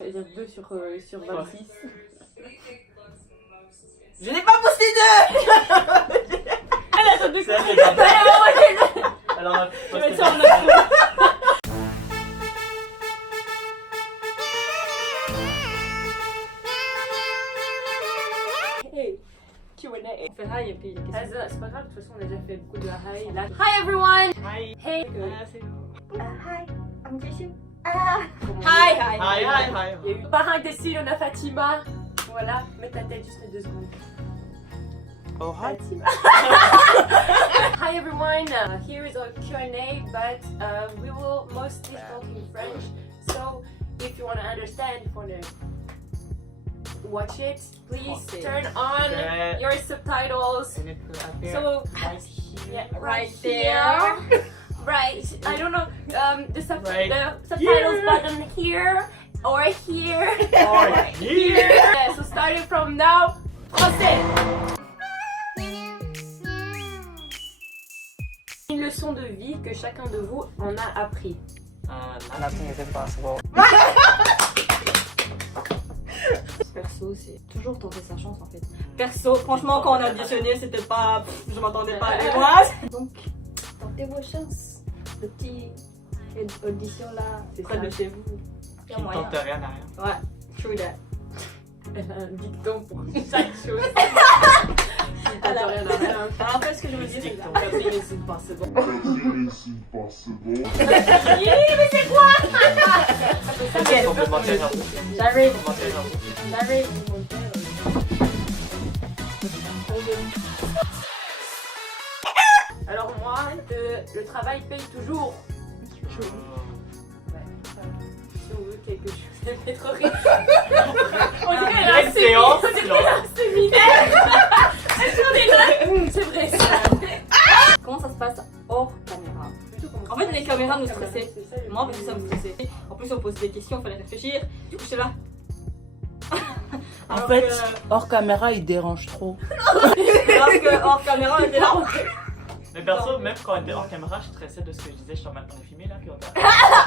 C'est-à-dire 2 sur 26. Je n'ai pas posté 2. Elle a deux. Alors, je vais mettre ça en note. Hey, Q&A. On fait hi et puis les questions. C'est pas grave, de toute façon on a déjà fait beaucoup de hi. Là. Hi everyone! Hi! Hey! Hi, I'm Jishu. Hi! Hi! Hi, hi, hi! Il y a eu behind the scene, on a Fatima. Voilà, mets ta tête juste 2 secondes. Oh, hi! Fatima. Hi everyone, here is our Q&A, but we will mostly talk in French. So if you want to understand, if you want to watch it, please turn on your subtitles. So yeah, right there. Right, I don't know, the subtitles button here or here Or here. Yeah, so starting from now, français. Une leçon de vie que chacun de vous en a appris. Nothing is impossible. Perso, c'est toujours tenter sa chance en fait. Perso, franchement, quand on a auditionné, c'était pas. Je m'attendais pas à aller voir. Donc, tentez vos chances. Le petit audition là, c'est près de chez vous. Tu ne tentes rien à rien. Ouais, true that. Elle a un dicton pour chaque chose. Alors, en fait, ce que je me dis, c'est que Nothing is impossible. mais c'est quoi? Complémentaire. J'arrive, Complémentaire. j'arrive. Alors moi, le travail paye toujours. Ouais, si on veut quelque chose de trop riche. On dirait la séance. séminaire. C'est vrai ça. Comment ça se passe hors caméra? En fait, les caméras nous stressaient. Moi, en fait, ça me stressait. En plus, on posait des questions, il fallait réfléchir. Du coup, j'étais là. En fait, hors caméra, il dérange trop. Alors que hors caméra, on était là. Mais perso, même quand on était hors caméra, je stressais de ce que je disais. Je suis en train de filmer là. Puis on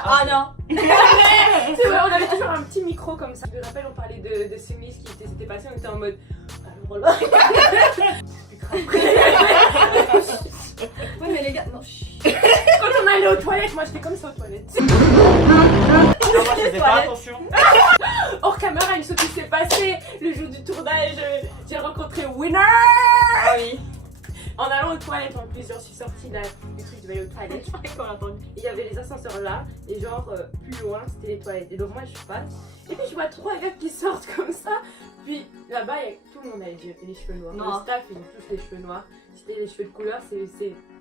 Ah non. C'est vrai, on avait toujours un petit micro comme ça. Je me rappelle, on parlait de Semis qui s'était passé, on était en mode. Alors là. Ouais, mais les gars, non. Quand on allait aux toilettes, moi j'étais comme ça aux toilettes. moi, je faisais pas attention. Hors caméra, une chose qui s'est passée le jour du tournage, j'ai rencontré Winner. Ah oui. En allant aux toilettes, en plus, genre, je suis sortie là, du truc, je devais aller aux toilettes. Et il y avait les ascenseurs là, et genre, plus loin, c'était les toilettes. Et donc, moi, je passe, et puis je vois 3 gars qui sortent comme ça. Puis là-bas, tout le monde a les cheveux noirs. Non. Le staff, ils ont tous les cheveux noirs. C'était les cheveux de couleur, tu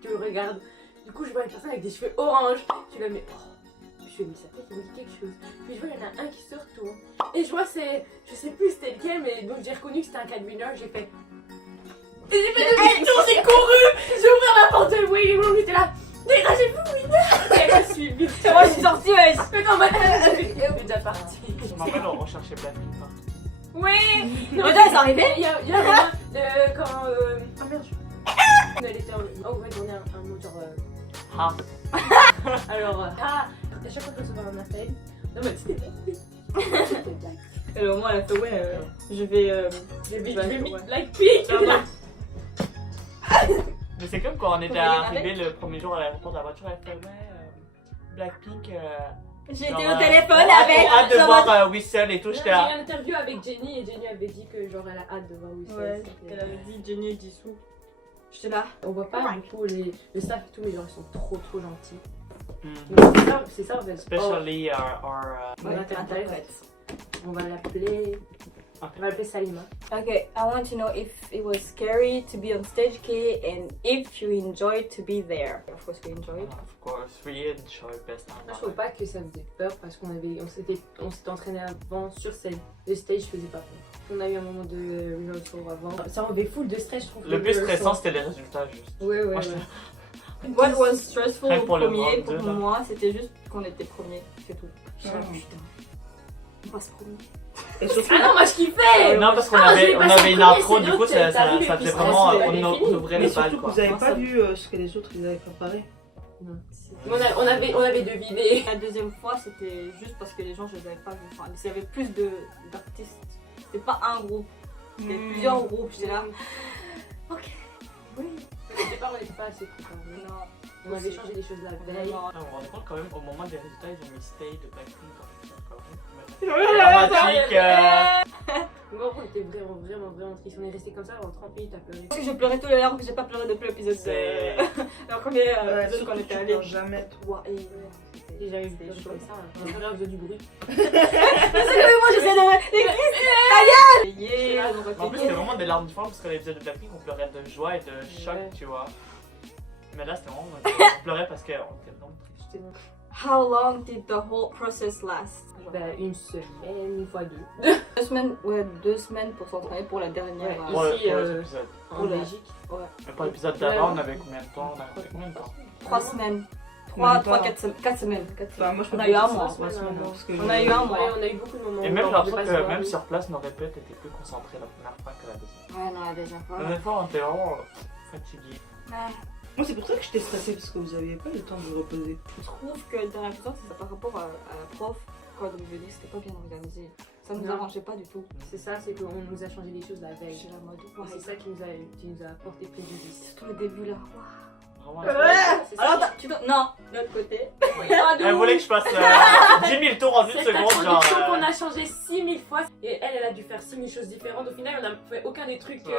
le regardes. Du coup, je vois une personne avec des cheveux orange. Je suis là, mais oh, je lui ai mis sa tête, il me dit quelque chose. Puis je vois, il y en a un qui se retourne. Et je vois, je sais plus c'était lequel, mais donc j'ai reconnu que c'était un cas de Winner. J'ai fait. Et j'ai fait demi-tour, j'ai couru, j'ai ouvert la porte de waiting room, j'étais là, dégagez-vous Winner. Et elle m'a suivi. Moi, je suis sortie, ouais. Mais dans ma tête, elle est déjà partie. Je me rappelle, on recherchait Blackpink partout. Oui. Mais là, c'est arrivé. Il y a vraiment, quand, ah merde, elle était en, oh ouais, on a un mot genre, Ah. alors, à chaque fois que je recevais un appel, non mais c'était Blackpink. Alors, moi, elle a fait, ouais, je vais. Je vais mettre Blackpink. Mais c'est comme quand on était arrivé le premier jour à l'aéroport de la voiture, elle fait ouais, Blackpink. J'étais genre, au téléphone on avec. a hâte de voir Whistle et tout, j'étais J'ai eu là. une interview avec Jenny et Jenny avait dit que genre elle a hâte de voir Whistle. Ouais, elle avait dit Jenny et Jisoo. J'étais là. On voit pas du coup le staff et tout, mais genre ils sont trop gentils. Mm. Donc c'est ça en fait. Especially our On va On va l'appeler. On va l'appeler Salima. Okay, I want to know if it was scary to be on stage K and if you enjoyed to be there. Of course, we enjoyed. Of course, we enjoyed best time. Moi je trouve pas que ça faisait peur parce qu'on s'était entraîné avant sur scène. Le stage faisait pas peur. On a eu un moment de rehearsal avant. Ça enlevait full de stress, je trouve. Le plus stressant c'était les résultats juste. Ouais. What was stressful Rien pour le premier round pour deux, là. moi, c'était juste qu'on était premier, c'est tout. Putain, on passe premier. Ah non, moi je kiffais! Non, parce qu'on j'ai avait, passé une premier, intro, c'est du d'autres, coup ça t'arrives et faisait puis vraiment, c'est on fini. ouvrait Mais les balles surtout que quoi. vous avez pas vu ce que les autres ils avaient préparé. On avait deviné. La deuxième fois, c'était juste parce que les gens, je les avais pas vus. Enfin, il y avait plus d'artistes. C'était pas un groupe, c'était plusieurs groupes. J'étais là. Ok. Oui. Au départ, on n'était pas assez préparés. Non. On avait changé des choses la veille. Vraiment. On me rendait compte quand même au moment des résultats, ils ont mis Stay de Blackpink dans le Dramatique. dramatique. Moi, on était vraiment triste. On est resté comme ça pendant 30 minutes à pleurer. Parce que je pleurais tous les larmes que j'ai pas pleuré depuis l'épisode C'est- le premier épisode qu'on était allé. Jamais trop. Ouais, et J'ai jamais vu c'était pleurer chaud. comme ça. On a pleurer à cause du bruit. Moi j'essaie de. Yeah, En plus, c'était vraiment des larmes différentes parce que l'épisode de Blackpink, on pleurait de joie et de choc, Ouais. tu vois. Mais là, c'était vraiment. On pleurait parce qu'on était vraiment tristes. How long did the whole process last? Bah, une semaine, une fois deux. 2 semaines, ouais, 2 semaines pour s'entraîner pour la dernière. Ouais, Pour Ici, les épisodes. En Oula. Belgique. Mais pour l'épisode d'avant, on avait combien de temps? On avait combien de temps? 3 semaines. Combien 3, de 4 semaines. 4 semaines. Bah, moi, je peux On a eu un dire mois. 3 semaines, parce que On a eu un mois. Ouais, on a eu beaucoup de moments. Et où même, on j'ai l'impression pouvait que pas se même voir. sur place, nos répètes étaient plus concentrés la première fois que la deuxième. Ouais, non, la deuxième fois. La deuxième fois, on était vraiment fatigués. Ouais. Moi, c'est pour ça que j'étais stressée, parce que vous aviez pas le temps de vous reposer. Je trouve que dans l'épisode, c'est par rapport à la prof, quand elle nous dit c'était pas bien organisé. Ça nous Non. arrangeait pas du tout. C'est ça, c'est qu'on nous a changé des choses la veille. J'étais la mode. Et c'est ça qui nous a porté préjudice. Surtout le début là. Vraiment. C'est ça. Alors, tu dois. Non, de l'autre côté. Elle voulait que je fasse 10 000 tours en une Cette seconde, genre. introduction qu'on a changé 6000 fois et elle a dû faire 6000 choses différentes. Au final, on n'a fait aucun des trucs que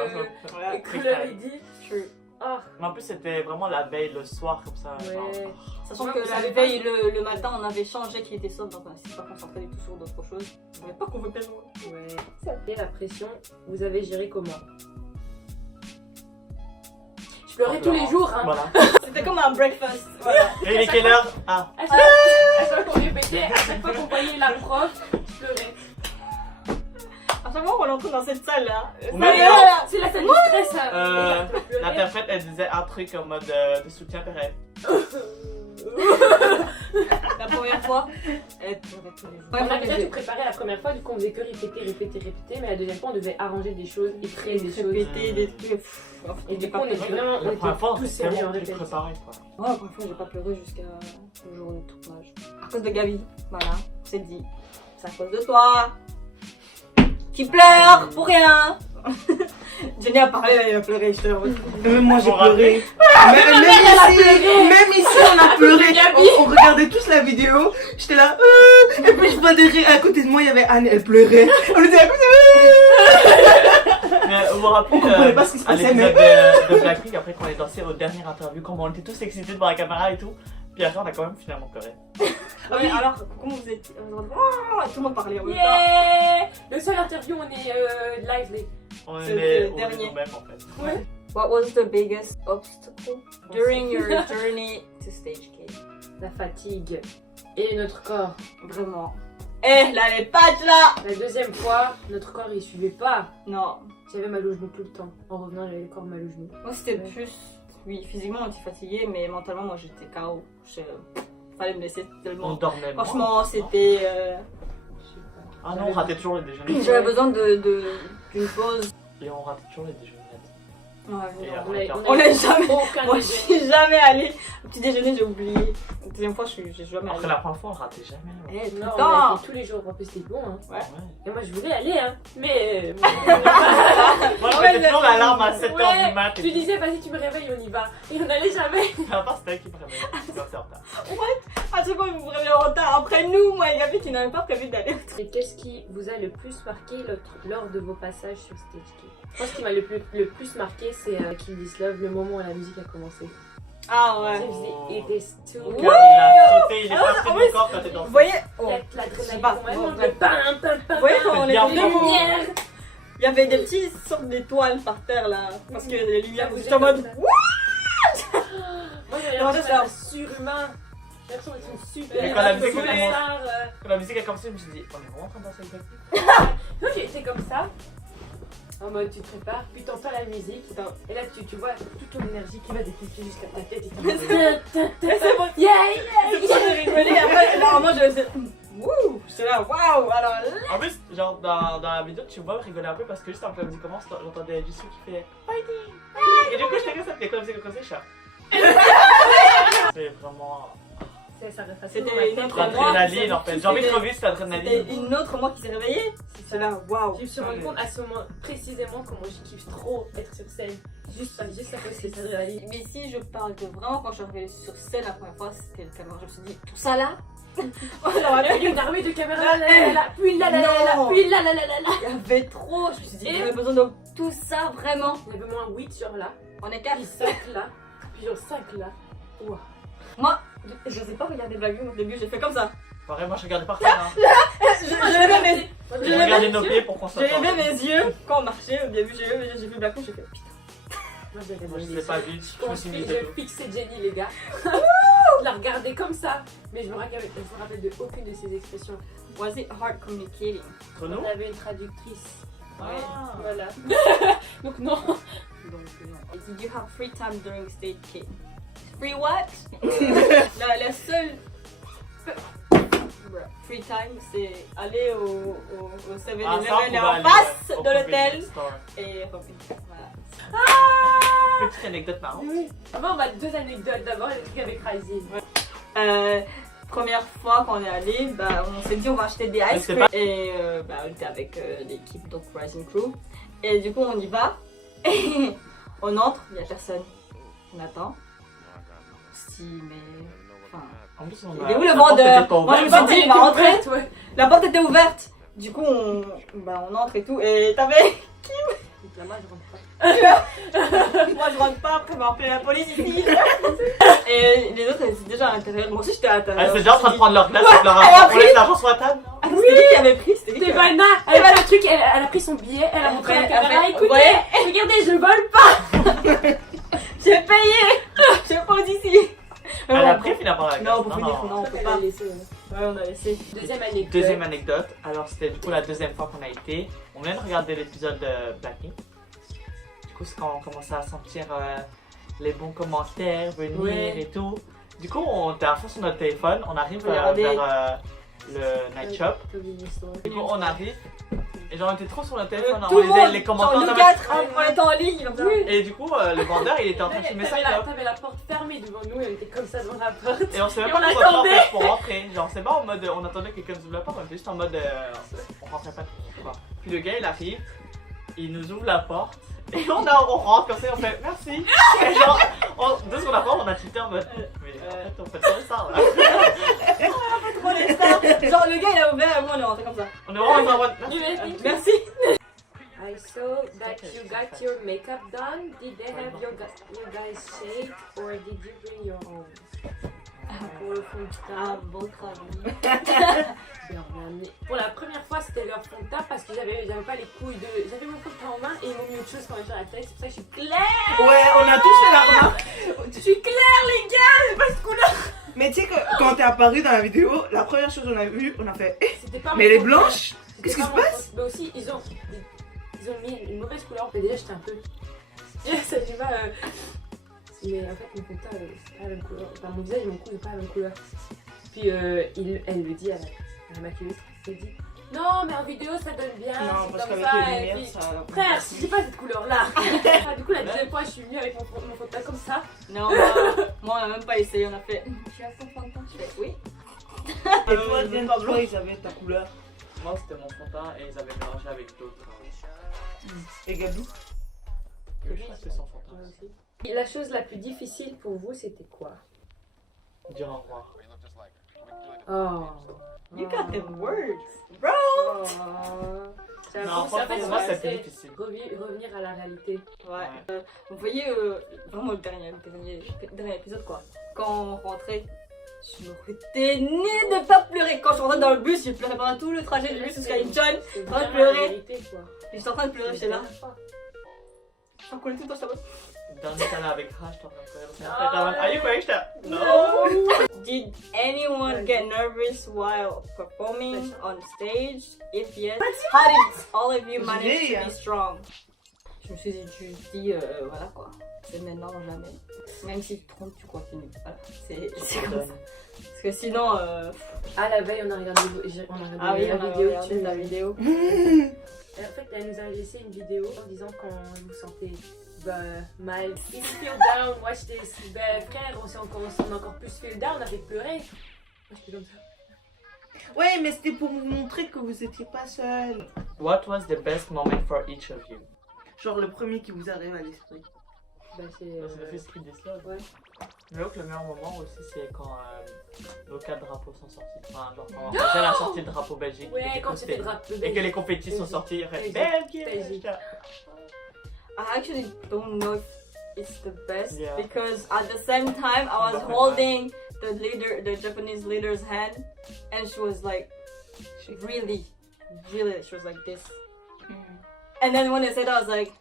l'avait dit. True. Oh, Mais en plus, c'était vraiment la veille, le soir, comme ça. Genre. ouais. Sachant Ouais, que vous la savez veille, le matin, on avait changé qui était soft, donc on s'est pas concentré du tout sur d'autres choses. On n'avait pas convoqué le monde. Ouais. Et la pression, vous avez géré comment? Je pleurais tous les jours. Hein. Voilà. C'était comme un breakfast. Voilà. Et il est quelle heure? Ah. À chaque fois qu'on répétait, à chaque fois qu'on voyait la prof, je pleurais. À chaque fois qu'on entre dans cette salle là. Ou ça même y est, là. C'est la salle du stress. Hein. La Pleurer. perfette, elle disait un truc en mode de soutien pérenne. La première fois, elle pleurait tous les jours. On avait déjà tout préparé la première fois, du coup on faisait que répéter, mais la deuxième fois on devait arranger des choses et créer des choses. Répéter des trucs. Et du coup on était vraiment La première fois, on tous était sérieux en tellement plus répète. préparés, quoi. Moi, la première fois, j'ai pas pleuré jusqu'à le jour du tournage. À cause de Gabi. Voilà, c'est dit. C'est à cause de toi. Qui pleure pour rien. Jenny a parlé, elle a pleuré, je te le redis. Même moi, j'ai Vous vous pleuré. Même ici, on a pleuré. On regardait tous la vidéo. J'étais là. Et puis, je vois derrière, à côté de moi, il y avait Anne, elle pleurait. On était à côté. Mais vous vous rappelez, On comprenait pas ce qui se à passait, l'épisode de Blackpink, après qu'on est dansé au dernier interview, comment on était tous excités devant la caméra et tout. Puis après, on a quand même finalement pleuré. Ouais, alors, comment vous étiez? Tout le monde parlait en même temps. Yeah! Le seul interview, on est live. On C'est est le dernier. nous-mêmes en fait. Ouais. What was the biggest obstacle during your journey to stage K? La fatigue et notre corps. Vraiment. Eh, là, les pattes là! La deuxième fois, notre corps il suivait pas. Non. J'avais mal au genou tout le temps. En revenant, j'avais le corps mal au genou. Moi, c'était Ouais. plus. Oui, physiquement, on était fatigué, mais mentalement, moi, j'étais KO. Fallait me laisser On tellement. dormait. Franchement, c'était. Ah non, on ratait toujours les déjeuners. J'avais besoin d'une pause. Et on ratait toujours les déjeuners. Ouais, Et non. après, On est jamais. Aucun Moi, je déjeuner. suis jamais allée. Au petit déjeuner, j'ai oublié. La deuxième fois, j'ai jamais Après allé. la première fois, on ratait jamais. Eh, tout Non, le on temps. a fait tous les jours. En plus, c'était bon. Hein. Ouais. Et moi, je voulais aller, hein. Mais. Moi, je mettais toujours l'alarme à 7h Ouais, du mat. tu disais, vas-y, tu me réveilles, on y va. Et on n'allait jamais. À part, c'était elle qui me réveillait. C'est en retard. À chaque fois, vous vous réveillez en retard. Après nous, moi et Gabi, tu n'avais pas prévu d'aller. Et qu'est-ce qui vous a le plus marqué lors de vos passages sur Stage K? Je pense qu'il m'a le plus marqué, c'est Kill This Love, le moment où la musique a commencé. Ah Je ouais. me disais, it is too Mon good. cœur, il a sauté, il est Ah, parti en de plus, mon corps quand t'es Vous dansé. voyez, Il y a je sais l'adrénaline, pas, vraiment, bon, le pam, pam, pam, vous voyez quand on Bien était fait. debout, lumière. il y avait des petites sortes d'étoiles par terre là. Parce que les lumières, vous j'étais en mode. Moi, j'avais Non, l'impression c'est d'être surhumain. J'ai l'impression d'être une super. Mais quand la musique super commence- star, Quand la musique a commencé, je me suis dit, on est vraiment en train de danser avec Blackpink. Non, j'étais comme ça. En mode, tu te prépares, puis t'entends la musique, et là tu vois toute ton énergie qui va déclencher jusqu'à ta tête. Et t'es en mode, C'est bon. yeah, C'est pour ça que j'ai rigolé. Après, normalement, je faisais. Wouh! J'étais là, waouh! Alors là. En plus, genre dans la vidéo, tu vois rigoler un peu parce que juste avant que la musique commence, j'entendais Jisoo qui fait fighting, fighting. Et du coup, j'étais comme ça, puis quand la musique a commencé, je suis là. C'est vraiment. Ça reste assez C'était dans ma une tête. autre moi. L'adrénaline en fait. J'ai envie de revivre cette C'était adrénaline. une autre moi qui s'est réveillée. C'est là, waouh. Je me suis rendu compte à ce moment précisément comment je kiffe trop être sur scène. Juste à cause de cette adrénaline. Mais si je parle de vraiment quand je suis arrivée sur scène la première fois, c'était le caméra. Je me suis dit, tout ça là on aurait Il y a une armée de caméras là, puis là, Non. puis là. Il y avait trop. Je me suis dit, Et- j'avais besoin de tout ça vraiment. Il y avait moins 8 genre là, On est quatre. puis 5 là, puis genre 5 là. Ouah. Moi, je sais pas regarder Black View au début, j'ai fait comme ça. Pareil, moi je regardais par terre. Hein. Je levais mes, Je Je regardais levais nos pieds pour qu'on j'ai s'entende. levé mes yeux quand on marchait. Au début, j'ai levé mes yeux, j'ai vu Black View, j'ai fait putain. Moi je Moi je l'ai pas vu, je me suis mis de J'ai dos. fixé Jenny les gars. Je la regardais comme ça, mais je me rappelle de aucune de ses expressions. Was it hard communicating? Entre nous On avait une traductrice. Ah. Voilà. Donc non. Donc, did you have free time during stage K? Free what? la seule free time, c'est aller au Ah, 7-Eleven ça, on et pouvait en aller, face ouais, au de l'hôtel convenience store. et revenir. Voilà. Petite anecdote marrante. Avant, on va deux anecdotes. D'abord, le truc avec Rising. Première fois qu'on est allé, bah, on s'est dit on va acheter des ice c'est cream et bah, on était avec l'équipe donc Rising Crew et du coup on y va et on entre, il n'y a personne, on attend. Si mais enfin, En plus, il est où le vendeur? Moi je me suis dit il va rentrer, Ouais. la porte était ouverte. Du coup on entre et tout et t'avais Moi, je rentre pas. moi je rentre pas après m'appeler la police ici. Et les autres elles étaient déjà à l'intérieur, moi aussi j'étais à l'intérieur. Elle c'est déjà en train de prendre leur place avec leur elle a argent. On pris. laisse l'argent sur la table. Ah, c'était qui qui avait pris? C'était qui qui C'était avait- Vanna. Elle a fait un truc, elle a pris son billet, elle a montré à la caméra. Après, Écoutez, ouais. regardez, je vole pas. J'ai payé! Je pose ici! Elle a pris finalement la Non, glace. pour finir, non, on peut pas. laissé. Ouais, on a laissé. Deuxième anecdote. Deuxième anecdote, alors c'était du coup la deuxième fois qu'on a été. On vient de regarder l'épisode de Blackpink. Du coup, c'est quand on commençait à sentir les bons commentaires venir Ouais. et tout. Du coup, on était à fond sur notre téléphone. On arrive Regardez. vers le night shop. Du coup, on arrive. Et genre, on était trop sur notre téléphone. Tout On le lisait monde, les genre commentaires. nous on avait- quatre, on était en ligne comme ça. Et du coup, le vendeur, il était en train de filmer ça. T'avais la porte fermée devant nous, elle était comme ça devant la porte. Et on sait même Et pas on comment faire en attendait. fait pour rentrer. Genre, c'est pas en mode on attendait que quelqu'un nous ouvre la porte, on était juste en mode on rentrait pas tout. Quoi. Puis le gars il arrive, il nous ouvre la porte et on rentre comme ça et on fait merci. Et genre, 2 secondes après, on a tilté en mode mais en fait, on fait trop ça là. Trop les stars. Genre le gars il a ouvert et moi on est rentré comme ça. On est vraiment en mode Merci. I saw that you got your makeup done. Did they have your guys shaved or did you bring your own? Pour le fond de Ah, teint. votre avis. Pour la première fois, c'était leur fond de teint parce que j'avais pas les couilles de. J'avais mon fond de teint en main et ils m'ont mis autre chose quand même sur la tête. C'est pour ça que je suis claire. Ouais, on a tous fait la remarque. Je suis claire, les gars. C'est pas ce couleur. Mais tu sais que quand t'es apparu dans la vidéo, la première chose qu'on a vue, on a fait C'était pas. mais mon elle est fond de teint. blanche. C'était Qu'est-ce qui pas se mon passe? fond- Mais aussi, ils ont mis une mauvaise couleur. En fait, déjà, j'étais un peu. Ça fait pas. Mais en fait, mon fond de teint, c'est pas la même couleur. Enfin, mon visage et mon cou, c'est pas la même couleur. Puis elle le dit à la maquilleuse. Elle dit non, mais en vidéo, ça donne bien. Non, c'est parce comme qu'avec ça, les et lumières, puis- ça. Frère, c'est pas cette couleur-là. Ah, du coup, la deuxième fois, je suis venue avec mon fond de teint comme ça. Non, moi on a même pas essayé, on a fait. Tu as ton fond de teint? Je fais oui. Et toi, Diane, toi, ils avaient ta couleur. Moi c'était mon fond de teint et ils avaient mélangé avec d'autres. Et Gadou? Je pense que c'est son fond de teint. aussi. Et la chose la plus difficile pour vous, c'était quoi? Dire au revoir. Oh. You got the words, bro. Oh. Non, franchement, pour moi c'est plus difficile. Revenir à la réalité. Ouais. Vous voyez vraiment le dernier épisode quoi. Quand on rentrait, je me retenais de pas pleurer. Quand je suis rentrée dans le bus, j'ai pleuré pendant tout le trajet du bus jusqu'à Incheon. C'est Pas vraiment pleurer. la vérité, quoi. Et j'étais en train de pleurer, j'étais là. Je coulais tout le temps, j'étais en mode. Dernier temps avec Raj, t'en Ah, train de Are you crying? J'étais là, no. Did anyone get nervous while performing on stage? If yes, how did all of you manage to be strong? Je me suis dit, voilà quoi, c'est maintenant ou jamais. Même si tu te trompes, tu continues. Voilà, c'est comme ça. Parce que sinon, Ah, la veille, on a regardé, ah oui, la on a vidéo. regardé la vidéo. En fait, elle nous a laissé une vidéo en disant quand vous sentez mal. Il feel down, moi j'étais frère, on a encore plus feel down, on a fait pleurer. Moi j'étais comme ça. Ouais, mais c'était pour vous montrer que vous étiez pas seul. What was the best moment for each of you? Genre le premier qui vous arrive à l'esprit. C'est C'est le fils qui dit ça. ouais. Mais le meilleur moment aussi, c'est quand nos 4 drapeaux sont sortis. Enfin, genre quand on faisait la sortie de drapeau Belgique. Ouais, et, quand c'était drapeau et que les confettis sont sortis, il fait Belgique. Belgique! I actually don't know if it's the best Yeah. because at the same time I was holding the Japanese leader's hand, and she was like really, she was like this. And then when I said that, I was like,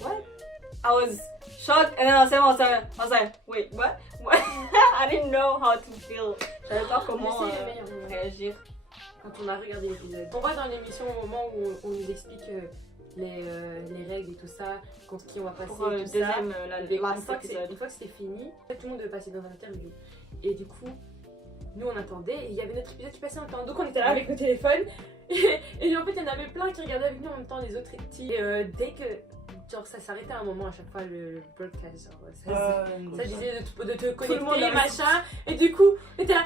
what? I was shocked, and then I was like, wait, what? What? I didn't know how to feel. Je savais pas comment Mais c'est le meilleur moment. réagir. Quand on a regardé l'épisode. On voit dans l'émission au moment où on nous explique les règles et tout ça, contre qui on va passer, Pour le tout ça. deuxième, Et last une fois que épisode. c'était fini, tout le monde devait passer dans un interview. Et du coup, nous on attendait et il y avait notre épisode qui passait en même temps. Donc on était là avec nos téléphones et en fait il y en avait plein qui regardaient avec nous en même temps, les autres équipes. Et dès que genre, ça s'arrêtait à un moment à chaque fois le broadcast, genre, ça disait de te le monde connecter, avait- machin. Et du coup, on était là,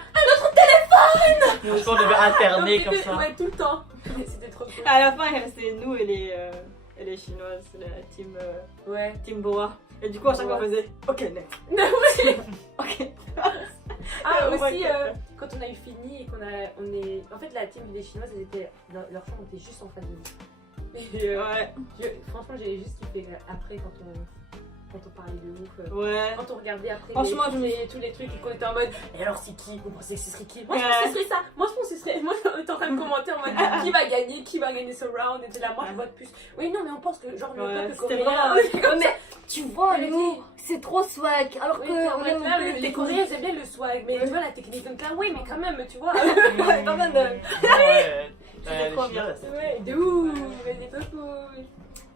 Je pense qu'on devait alterner donc, comme c'était- ça. Ouais, tout le temps. C'était trop cool. À la fin, il restait nous et les Chinoises, la team, Ouais. team Boa. Et du coup, à chaque fois, on faisait OK, next. OK. Ah, Oh my aussi, God. quand on a eu fini et on est. En fait, la team des Chinoises, elles étaient. Leur chambre était juste en face de nous. Et, Ouais. franchement, j'ai juste kiffé après quand on parlait de ouf. Ouais. Quand on regardait après Franchement, tous les trucs et qu'on était en mode. Et alors, c'est qui? Vous pensez que ce serait qui? Moi, je Ouais. pense que ce serait ça. Moi, je pense que ce serait. Moi, on était en train de commenter en mode qui va gagner ce round. Et là, moi, je vote plus. Oui, non, mais on pense que genre le Ouais, peuple c'était coréen. vraiment- Mais Tu vois, Mais nous, c'est trop swag. Alors oui, que on aime un peu les les Coréens, c'est bien le swag. Mais tu vois, la technique comme ça, oui, mais quand même, tu vois. Ouais, quand même. Ouais. C'était trop bien. Ouais, de ouf. Mais c'est trop cool.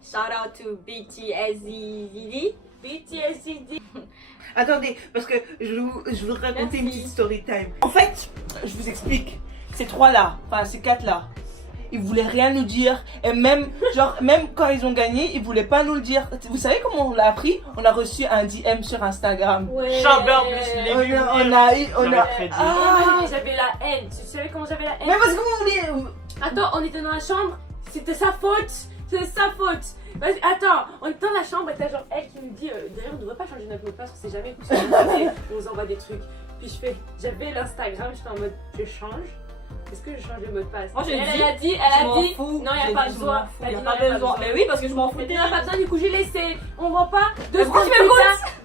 Shout out to BTSZD. BTSD. Attendez, parce que je vous raconter une Merci. petite story time. En fait, je vous explique. Ces trois-là, enfin ces quatre-là, ils voulaient rien nous dire. Et même, genre, même quand ils ont gagné, ils voulaient pas nous le dire. Vous savez comment on l'a appris? On a reçu un DM sur Instagram. Ouais. Chambert plus les On a crédit. Ah. J'avais la haine. Tu savais comment j'avais la haine? Mais parce que vous voulez... Attends, on était dans la chambre. C'était sa faute. C'est sa faute. Vas-y, attends, on était dans la chambre et t'as genre elle qui nous dit d'ailleurs on devrait pas changer notre mot de passe parce que c'est jamais cool, on nous envoie des trucs. Puis j'avais l'Instagram, j'étais en mode je change. Est-ce que je change le mot de passe? Moi, j'ai Et dit, elle a dit, non, il n'y a pas besoin. Il n'y a pas besoin. Mais oui, parce que je m'en Mais foutais. t'en as pas besoin, du coup j'ai laissé. On voit pas. 2 Mais secondes pourquoi plus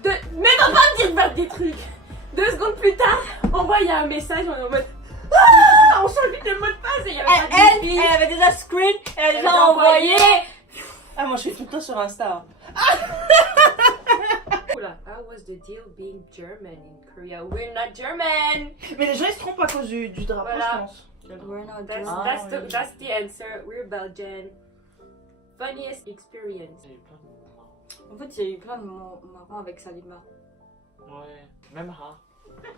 tu tard. Mais va pas me dire de faire des trucs. 2 secondes plus tard, on voit il y a un message, on est en mode on change vite le mot de passe et il y avait pas de fille. Elle avait déjà screen, elle avait Elle déjà avait envoyé. Ah, moi je fais tout le temps sur Insta. Oula, how was the deal being German in Korea? We're not German. Mais les gens ils se trompent à cause du drapeau, Voilà. je pense. That's, Ah, that's, oui. that's the answer. We're Belgian. Funniest experience. J'ai eu plein de moments. En fait, il y a eu plein de marrants avec Salima. Ouais, même Ha.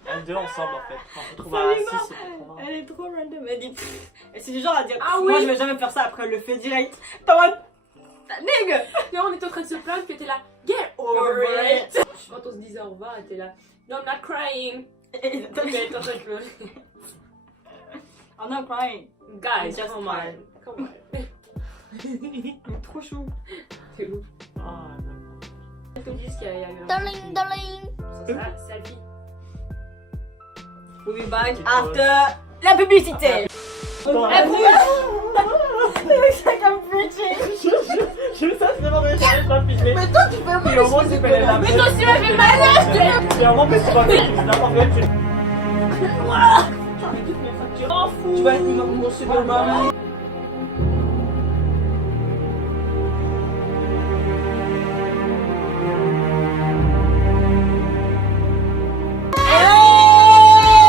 Elles deux ensemble en fait. Quand on se retrouve à 6, c'est trop marrant. Elle est trop random. Elle dit pfff. Et c'est du genre à dire Ah moi oui. je vais jamais faire ça, après elle le fait direct. T'es en mode nigga. Et on était en train de se plaindre, puis elle était là, get over it. Quand on se disait au revoir, elle était là, no, I'm not crying. Et Donc elle était en train de pleurer. I'm not crying. Guys, Just come cry. on. Come on. Il est trop chou. C'est ouf. Ah, non. Est-ce que vous dites qu'il y a eu un... Darling, darling. C'est ça, Safi. We'll be back Petite after la publicité. Attends, La pub. C'est comme preaching. Je veux ça, c'est vraiment de faire pas filmer. Mais toi tu fais Puis au moins, tu connais la Mais toi aussi, tu m'as fait mal. Puis au moins, mais tu vas faire n'importe quoi. Tu vas être mon super maman.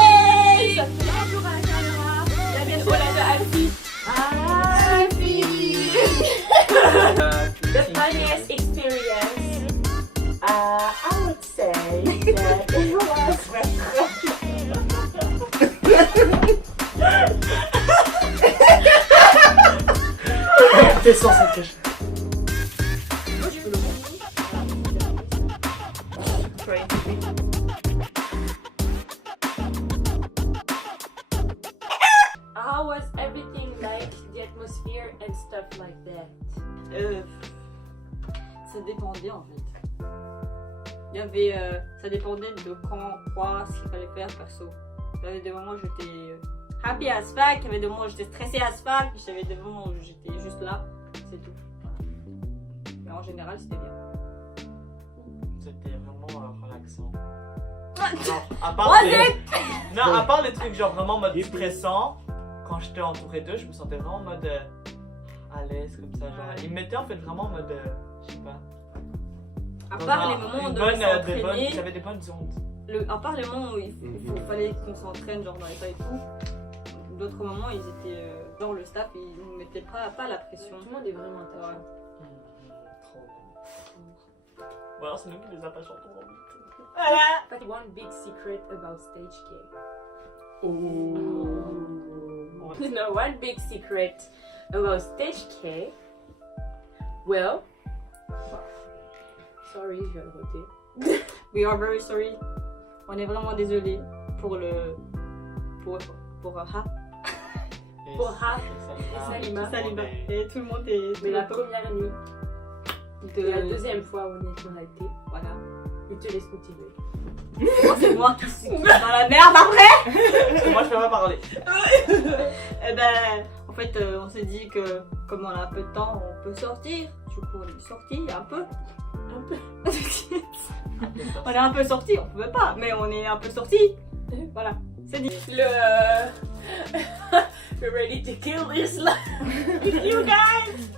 Bonjour à la caméra. La bientôt la de Alfie. The funniest experience. I would say that it was T'es sans cette cache. Moi, je peux le montrer. and stuff like that. Ça dépendait en fait. Il y avait, ça dépendait de quand, quoi, ce qu'il fallait faire perso. Il y avait des moments où j'étais happy as fuck, il y avait des moments où j'étais stressée as fuck, puis il y avait des moments où j'étais juste là, c'est tout. Voilà. Mais en général, c'était bien. C'était vraiment relaxant. Genre, à part non, à part les trucs genre vraiment mode stressant, quand j'étais entouré d'eux, je me sentais vraiment en mode à l'aise comme ça. Genre, ils me mettaient en fait vraiment en mode, je sais pas. À part les moments où on devait s'entraîner, j'avais des bonnes ondes. À part les moments où il fallait qu'on s'entraîne genre dans les tas et tout, d'autres moments ils étaient genre le staff ils nous mettaient pas la pression. Tout le monde est vraiment intéressant. Trop bon. Bon alors c'est nous qui les a pas chantés en vite. But one big secret about stage K. Oh. No, one big secret about stage K. Well, sorry, je viens de roter. We are very sorry. On est vraiment désolé pour Ha. Pour Ha et Salima. Et tout le monde est De la première nuit, de de la deuxième fois où on a été, Voilà. il te laisse continuer. C'est moi qui suis dans la merde après. Parce que moi je peux pas parler. Eh ben, en fait, on s'est dit que comme on a un peu de temps, on peut sortir. Du coup, on est sorti un peu. On est un peu sorti, on pouvait pas, mais on est un peu sorti. Voilà, c'est dit. We're ready to kill this life with you guys.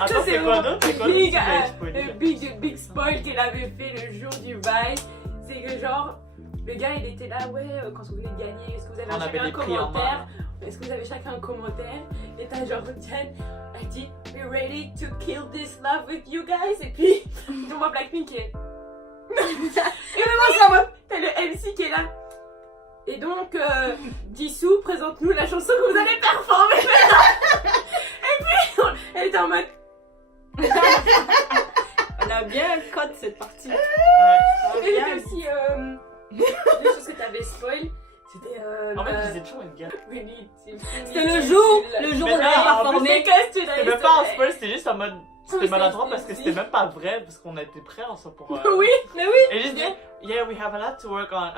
Attends, c'est quoi d'autre? C'est quoi big, d'autre? big spoil qu'elle avait fait le jour du Vice. C'est que genre, le gars il était là, ouais, quand vous venez de gagner, est-ce que vous avez On avait chacun un les prix en commentaire? Est-ce que vous avez chacun un commentaire? Et t'as genre Jen, elle dit, we're ready to kill this love with you guys. Et puis, on voit Blackpink qui est. Et même moi, ça va. T'as le MC qui est là. Et donc, Jisoo, présente-nous la chanson que vous allez performer maintenant. Et puis, elle était en mode. On a bien code cette partie. Et il y avait aussi des choses que t'avais spoil. C'était. En fait, ils étaient toujours une gueule. C'était le jour où on Mais allait non, en performer. C'était même pas en spoil, c'était juste en mode. C'était maladroit parce que c'était même pas vrai, parce qu'on a été prêts en soi pour. Oui, mais oui. Et juste dit, yeah, we have a lot to work on,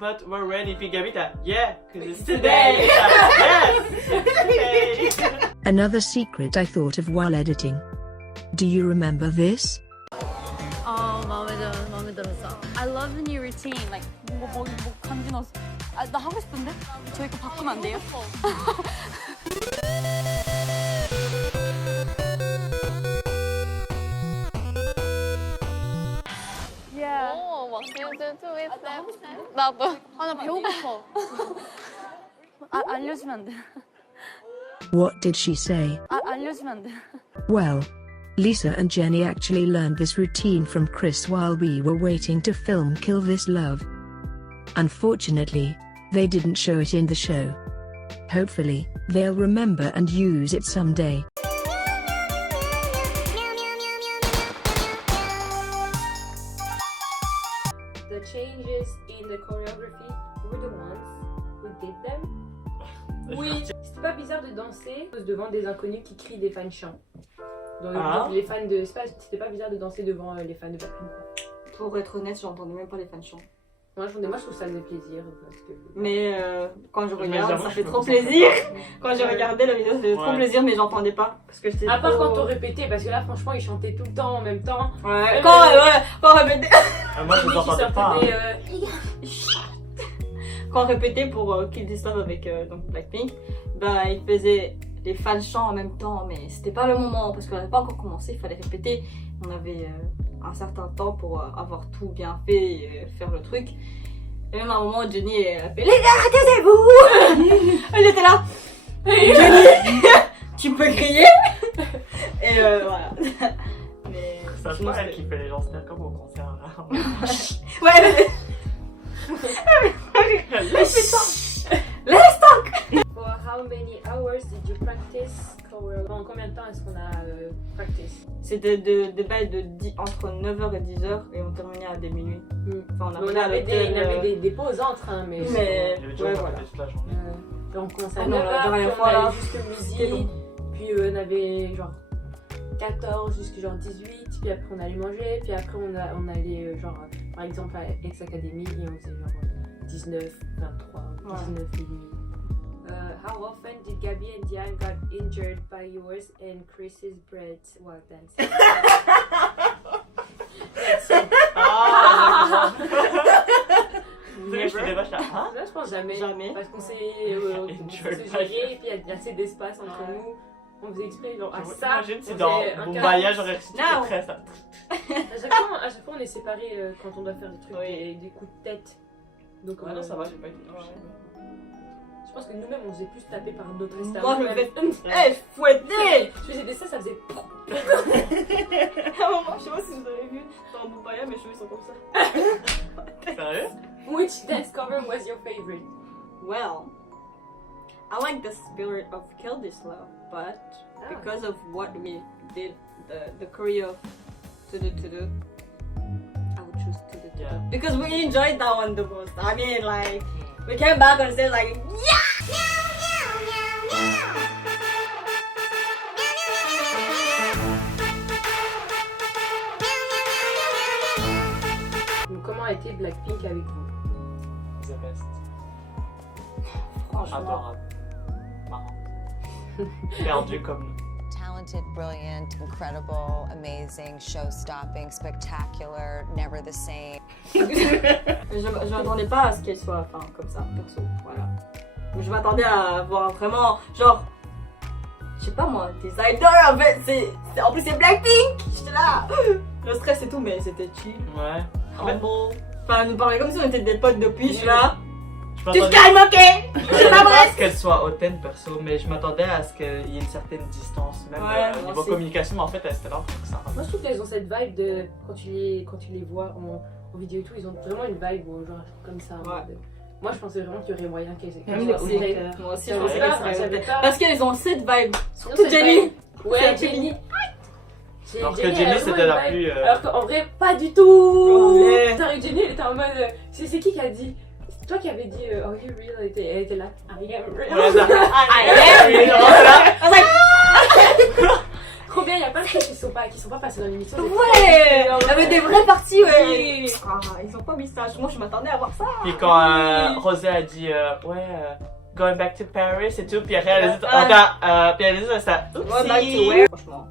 but we're ready. Puis Gabi t'as, yeah, cause it's Today. today. Yes, it's today. Another secret I thought of while editing. Do you remember this? 마음에 들었어. I love the new routine. Like 뭐 간지 넣었어. 나 하고 싶은데? 저희 거 바꾸면 안 돼요? Yeah. 막 season 2 is 나도. 나 배우고파. 알려주면 안 돼. What did she say? 알려주면 안 돼. Well, Lisa and Jenny actually learned this routine from Chris while we were waiting to film Kill This Love. Unfortunately, they didn't show it in the show. Hopefully, they'll remember and use it someday. The changes in the choreography were the ones who did them. Oui, c'était pas bizarre de danser devant des inconnus qui crient des fans chants. Donc les fans de. C'était pas bizarre de danser devant les fans de Blackpink. Pour être honnête, j'entendais même pas les fans chants. Moi je trouve ça faisait plaisir. Parce que... Mais quand je regarde, j'avoue, ça je fait me trop sens plaisir. Quand j'ai regardé la vidéo, ça faisait trop Ouais. plaisir, mais j'entendais pas. Parce que j'étais À part trop... quand on répétait, parce que là franchement ils chantaient tout le temps en même temps. Ouais, quand on répétait. Moi je Lui les qui entendais sortait pas. Quand on répétait pour Kill This Love avec donc Blackpink, bah ils faisaient les fans chants en même temps, mais c'était pas le moment parce qu'on n'avait pas encore commencé, il fallait répéter. On avait un certain temps pour avoir tout bien fait et faire le truc. Et même à un moment, Jenny a fait les gars, taisez-vous. J'étais là. Jenny, tu peux crier. Et voilà. Mais C'est sinon, pas elle c'était- qui fait les gens, c'était comme au concert là. Ouais. For how many hours did you practice choreo? En combien de temps est-ce qu'on a practice? C'était entre 9h et 10h et on terminait à des minuit. Enfin, On avait des pauses entre, hein, mais. Mais Le ouais, jour, on voilà. était toute la journée. Genre, on commençait à Ah non, 9h, la dernière puis on fois, là, allait jusque c'était midi, long. puis on avait genre 14 jusqu'à genre 18, puis après on allait manger, puis après on allait genre par exemple à Ex Academy et on faisait genre 19, 23, 19 minuit. How often did Gabby and Diane got injured by yours and Chris's bread while dancing? That's it. Ah, je fais des vaches là. Hein? Là, je pense jamais. Jamais. Parce qu'on s'est Injured by géré et puis il y a assez d'espace entre nous. On faisait exprès, genre à ça. Imagine si on dans faisait un Boombayah j'aurais réussi Non. très ça. À chaque fois, on est séparés quand on doit faire des trucs, des coups de tête. Donc, Ouais, non, ça va, j'ai pas été touché. Je pense que nous-mêmes, on faisait plus taper par notre estomac. Moi, je me Même- fais fouetter. Je faisais des ça faisait. À un moment, je sais pas si vous avez vu dans Boubaya, mes cheveux sont comme ça. Sérieux? Which dance cover was your favorite? Well, I like the spirit of Kill This Love, but because of what we did, the choreo to the, I would choose to the. Yeah. Because we enjoyed that one the most. I mean, like, we came back on stage like, yeah! Donc, comment a été Blackpink avec vous? The best. Franchement. Adorable. Marrant. Perdu comme nous. Talented, brilliant, incredible, amazing, show-stopping, spectacular, never the same. Je m'attendais pas à ce qu'elle soit comme ça, perso, voilà. Mais je m'attendais à voir vraiment, genre, je sais pas moi, des idoles en fait, en plus c'est Blackpink, j'étais là, le stress et tout, mais c'était chill, Ouais. humble. Enfin, nous parlait comme si on était des potes depuis, je suis là, Je tu te m'attendais calmes, ok? je m'attendais pas à ce qu'elle soit hautaine perso, mais je m'attendais à ce qu'il y ait une certaine distance, même Ouais, au moi niveau aussi. communication, mais en fait elle était là pour ça. Moi, je trouve qu'elles ont cette vibe de. Quand tu les vois en vidéo et tout, ils ont vraiment une vibe genre comme ça. en Ouais. mode- Moi, je pensais vraiment qu'il y aurait moyen qu'elles Même soient aussi, hautaines. moi aussi, Je je pensais savais qu'elle pas, serait je savais hautaine. pas. Parce qu'elles ont cette vibe, Surtout surtout Jenny. Ouais, C'est Jenny. Alors que Jenny, Jenny elle a c'était vraiment la une vibe. plus. Alors qu'en vrai, pas du tout! Ouais. Putain, avec Jenny, elle était en mode. C'est qui a dit? C'est toi qui avais dit Oh you real? Elle était là. I am real. Ouais, ça- I am real. Trop bien, il y a plein de trucs qui sont pas passés dans l'émission. c'est Ouais, trop bien. il y avait des vraies parties, ouais. Oui. Ah, ils ont pas mis ça. Moi, je m'attendais à voir ça. Puis quand Rosé a dit going back to Paris et tout, puis après elle a dit puis elle a dit ça. What back to where? Franchement.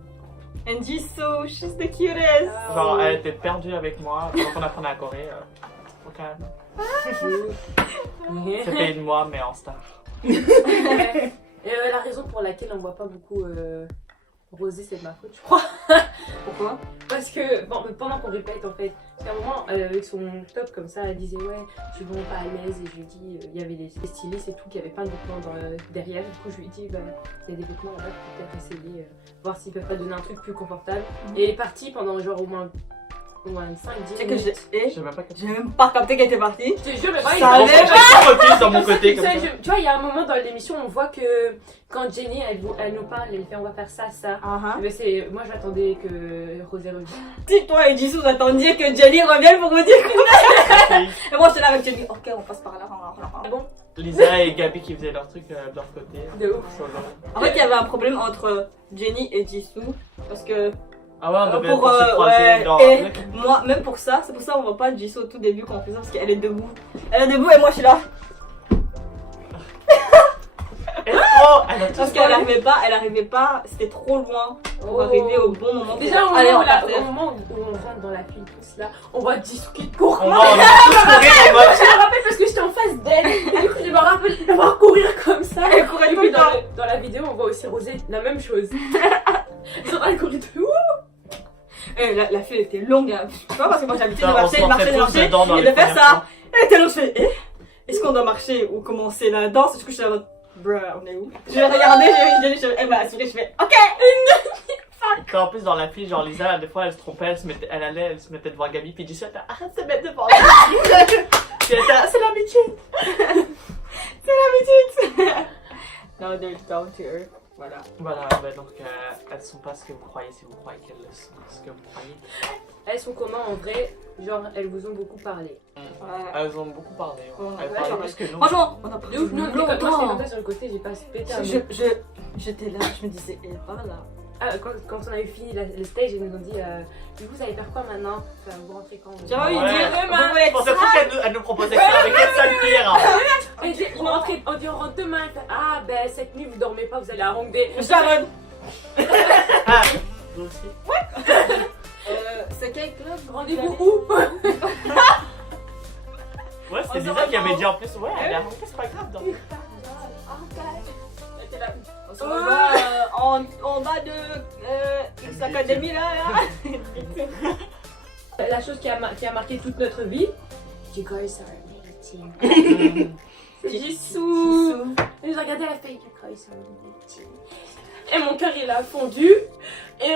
And Jisoo, she's the cutest. Genre elle était perdue avec moi pendant qu'on apprenait à courir. Au calme. C'était une moi mais en star. Ouais. Et la raison pour laquelle on voit pas beaucoup Rosé, c'est de ma faute, je crois. Pourquoi? Parce que pendant qu'on répète, en fait, parce qu'à un moment, avec son top comme ça, elle disait ouais, je suis vraiment pas à l'aise. Et je lui dis, il y avait des stylistes et tout, qui avaient plein de vêtements derrière. Du coup, je lui dis, bah, il y a des vêtements là, peut-être essayer, voir s'ils peuvent pas donner un truc plus confortable. Et elle est partie pendant genre au moins 5-10 C'est que minutes. Je sais même pas j'ai même pas capté qu'elle était partie. Je te jure, mais Ça vraiment, allait Je refuse dans mon Comme ça, côté tu comme sais, ça. tu vois, il y a un moment dans l'émission, on voit que quand Jenny elle nous parle, elle fait on va faire ça, ça. Mais moi j'attendais que Rosé revienne. Si toi et Jisoo vous attendiez que Jenny revienne pour vous dire que. Et moi j'étais là avec Jenny. Ok, on passe par là. Ah bon? Lisa et Gabi qui faisaient leur truc de leur côté. De ouf. Solo. En fait, il y avait un problème entre Jenny et Jisoo. Parce que Ah ouais, on devait pour se croiser ouais, dans. et moi, même pour ça, c'est pour ça qu'on voit pas Jisoo au tout début quand on fait ça. Parce qu'elle est debout. Elle est debout et moi je suis là. Elle a tout Parce qu'elle arrivait pas, c'était trop loin pour Oh. arriver au bon moment. Déjà au Allez, moment, on part. au moment où on rentre dans la file tous là, on voit Jisoo qui court. On va tous courir en mode. Je me rappelle parce que j'étais en face d'elle. Et du coup, je me rappelle de voir courir comme ça. Elle courait Et tout puis le temps. dans la vidéo, on voit aussi Rosé, la même chose. Ils sont en train de courir de ouf. Eh, la file était longue, hein. Tu vois, parce que moi j'ai l'habitude de On se marcher, rentrait tous dedans dans et les de faire premières ça. fois. Elle était longue, je fais, est-ce qu'on doit marcher ou commencer la danse? Du coup, je suis là, bruh, on est où? Je vais regarder, elle m'a assuré, je fais, ok! Puis en plus dans la file, genre Lisa, des fois elle se trompait, elle se mettait devant Gabi, puis Jisoo était arrête de se mettre devant Gabi. Puis elle était c'est l'habitude. C'est l'habitude! No, they're down to earth. Voilà. Voilà, bah donc elles sont pas ce que vous croyez si vous croyez qu'elles le sont, ce que vous croyez. Elles sont comment en vrai? Genre, elles vous ont beaucoup parlé. Elles ont beaucoup parlé. Ouais. Ouais, Elles ouais, parlaient genre, plus que nous. Franchement, on a pris Nous, moi, j'étais comme longtemps. ça sur le côté, j'ai pas pété un mot. J'étais là, je me disais, elle est pas là. Ah, quand on avait fini le stage, ils nous ont dit du coup, vous allez faire quoi maintenant? Enfin, vous rentrez quand? J'ai envie de Ouais. dire, Je pensais trop qu'elle nous proposait ça avec quel seul pire. Ils m'ont rentré, on dit on rentre demain. Elle fait, ah, ben cette nuit, vous dormez pas, vous allez à Hongdae. Je t'arrête. Ah, vous aussi. C'est quel club? Rendez-vous où? Ouais, c'était Lisa qui avait dit en plus, ouais, elle est à Hongdae, c'est pas grave. Donc. On se revoit en bas de X Academy là. La chose qui a marqué toute notre vie, you guys are amazing. C'est Jisoo. Et j'ai regardé la fille, you guys are amazing. Et mon cœur il a fondu. Et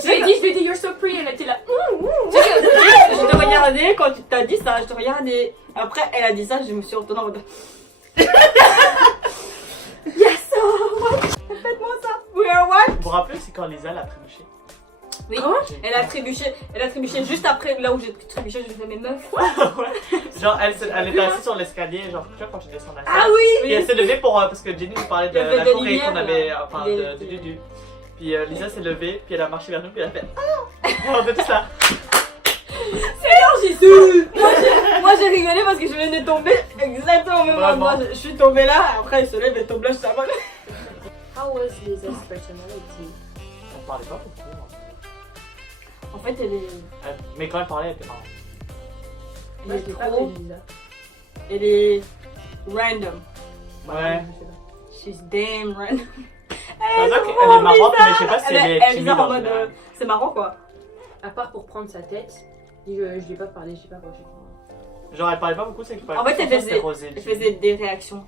je lui ai dit, you're so pretty. Elle était là. Je te regardais quand tu t'as dit ça, je te regardais. Après, elle a dit ça, je me suis retournée en mode. Yes! Faites-moi ça! We are one! Vous vous rappelez, c'est quand Lisa l'a trébuché? Oui, elle a trébuché juste après là où j'ai trébuché, je lui ai fait mes meufs. Ouais. Genre, elle était assise sur l'escalier, genre, tu vois, quand je descends la Ah oui! Et elle s'est levée pour. Parce que Jenny nous parlait de Il y avait la des Corée lumières, qu'on avait. là. Enfin, Des- de Dudu. Puis Lisa s'est levée, puis elle a marché vers nous, puis elle a fait. Ah! On fait tout ça. Jisoo! Moi j'ai rigolé parce que je venais de tomber exactement au même Vraiment. endroit. Je suis tombée là, après elle se lève et tombe là, je suis à moi. How was Lisa's personality? On parlait pas beaucoup. Hein. En fait, elle est. Mais quand elle parlait, elle était marrante. Moi, je l'ai pas trop- fait, Lisa. Elle est random. Ouais. She's damn random. C'est vrai qu'elle est marrante, mais je sais pas si elle est Elle est timide bizarre en en mode. général. C'est marrant quoi. À part pour prendre sa tête, je lui ai pas parlé, je sais pas quoi. Genre, elle parlait pas beaucoup, c'est qu'il parlait En fait, plus, c'était Rosé, elle faisait des réactions.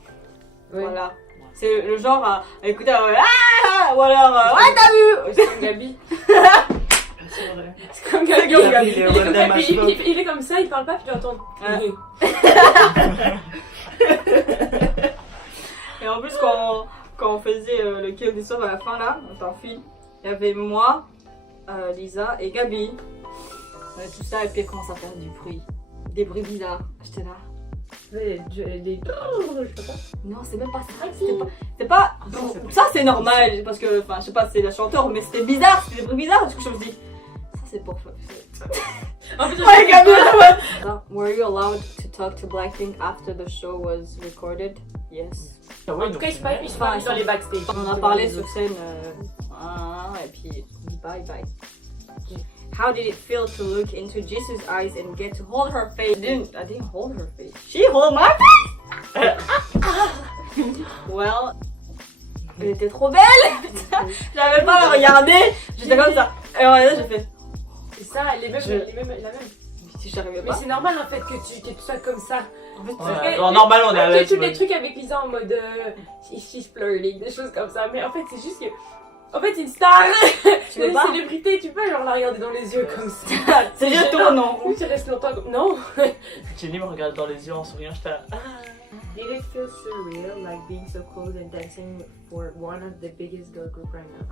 Ouais. Voilà. C'est le genre à écouter ah ou alors ouais t'as vu. C'est comme Gabi. C'est vrai. C'est comme Gabi. Gabi, il est Il est comme random Gabi, as fuck. il est comme ça, il parle pas, puis tu entends. Ouais. Et en plus quand on faisait le kill du soir à la fin là, on était en film, il y avait moi, Lisa et Gabi. On avait tout ça et puis elle commence à faire du bruit. Des bruits bizarres. J'étais là. Je sais pas. Non, c'est même pas ça. C'était pas. Ça c'est normal parce que, enfin, je sais pas, c'est la chanteur, mais c'était bizarre, c'était des bruits bizarres. Du coup, je me dis, ça c'est pour. En fait, Ouais, Gabi, were you allowed to talk to Blackpink after the show was recorded? Yes. Ah en ouais, tout cas, donc, ils se parlent dans les backstage. On a parlé sur scène et puis bye bye. How did it feel to look into Jesus' eyes and get to hold her face? I didn't hold her face. She hold my face! Well, elle était trop belle! J'avais pas à la regarder, j'étais comme ça. Et là, j'ai fait. C'est ça, la même. Si j'arrivais Mais pas. c'est normal en fait que tu es tout ça comme ça. En fait, Ouais. Et- Alors, normal, on est à Tu l'aise. tous les trucs avec Lisa en mode she's flirting, des choses comme ça. Mais en fait, c'est juste que. En fait, une star, Tu veux une pas? célébrité, tu peux genre la regarder dans les yeux comme ça. C'est juste toi, non? Ou tu restes longtemps comme. Non! Jenny me regarde dans les yeux en souriant, j'étais là. Did it feel surreal, like being so close and dancing for one of the biggest girl group right now?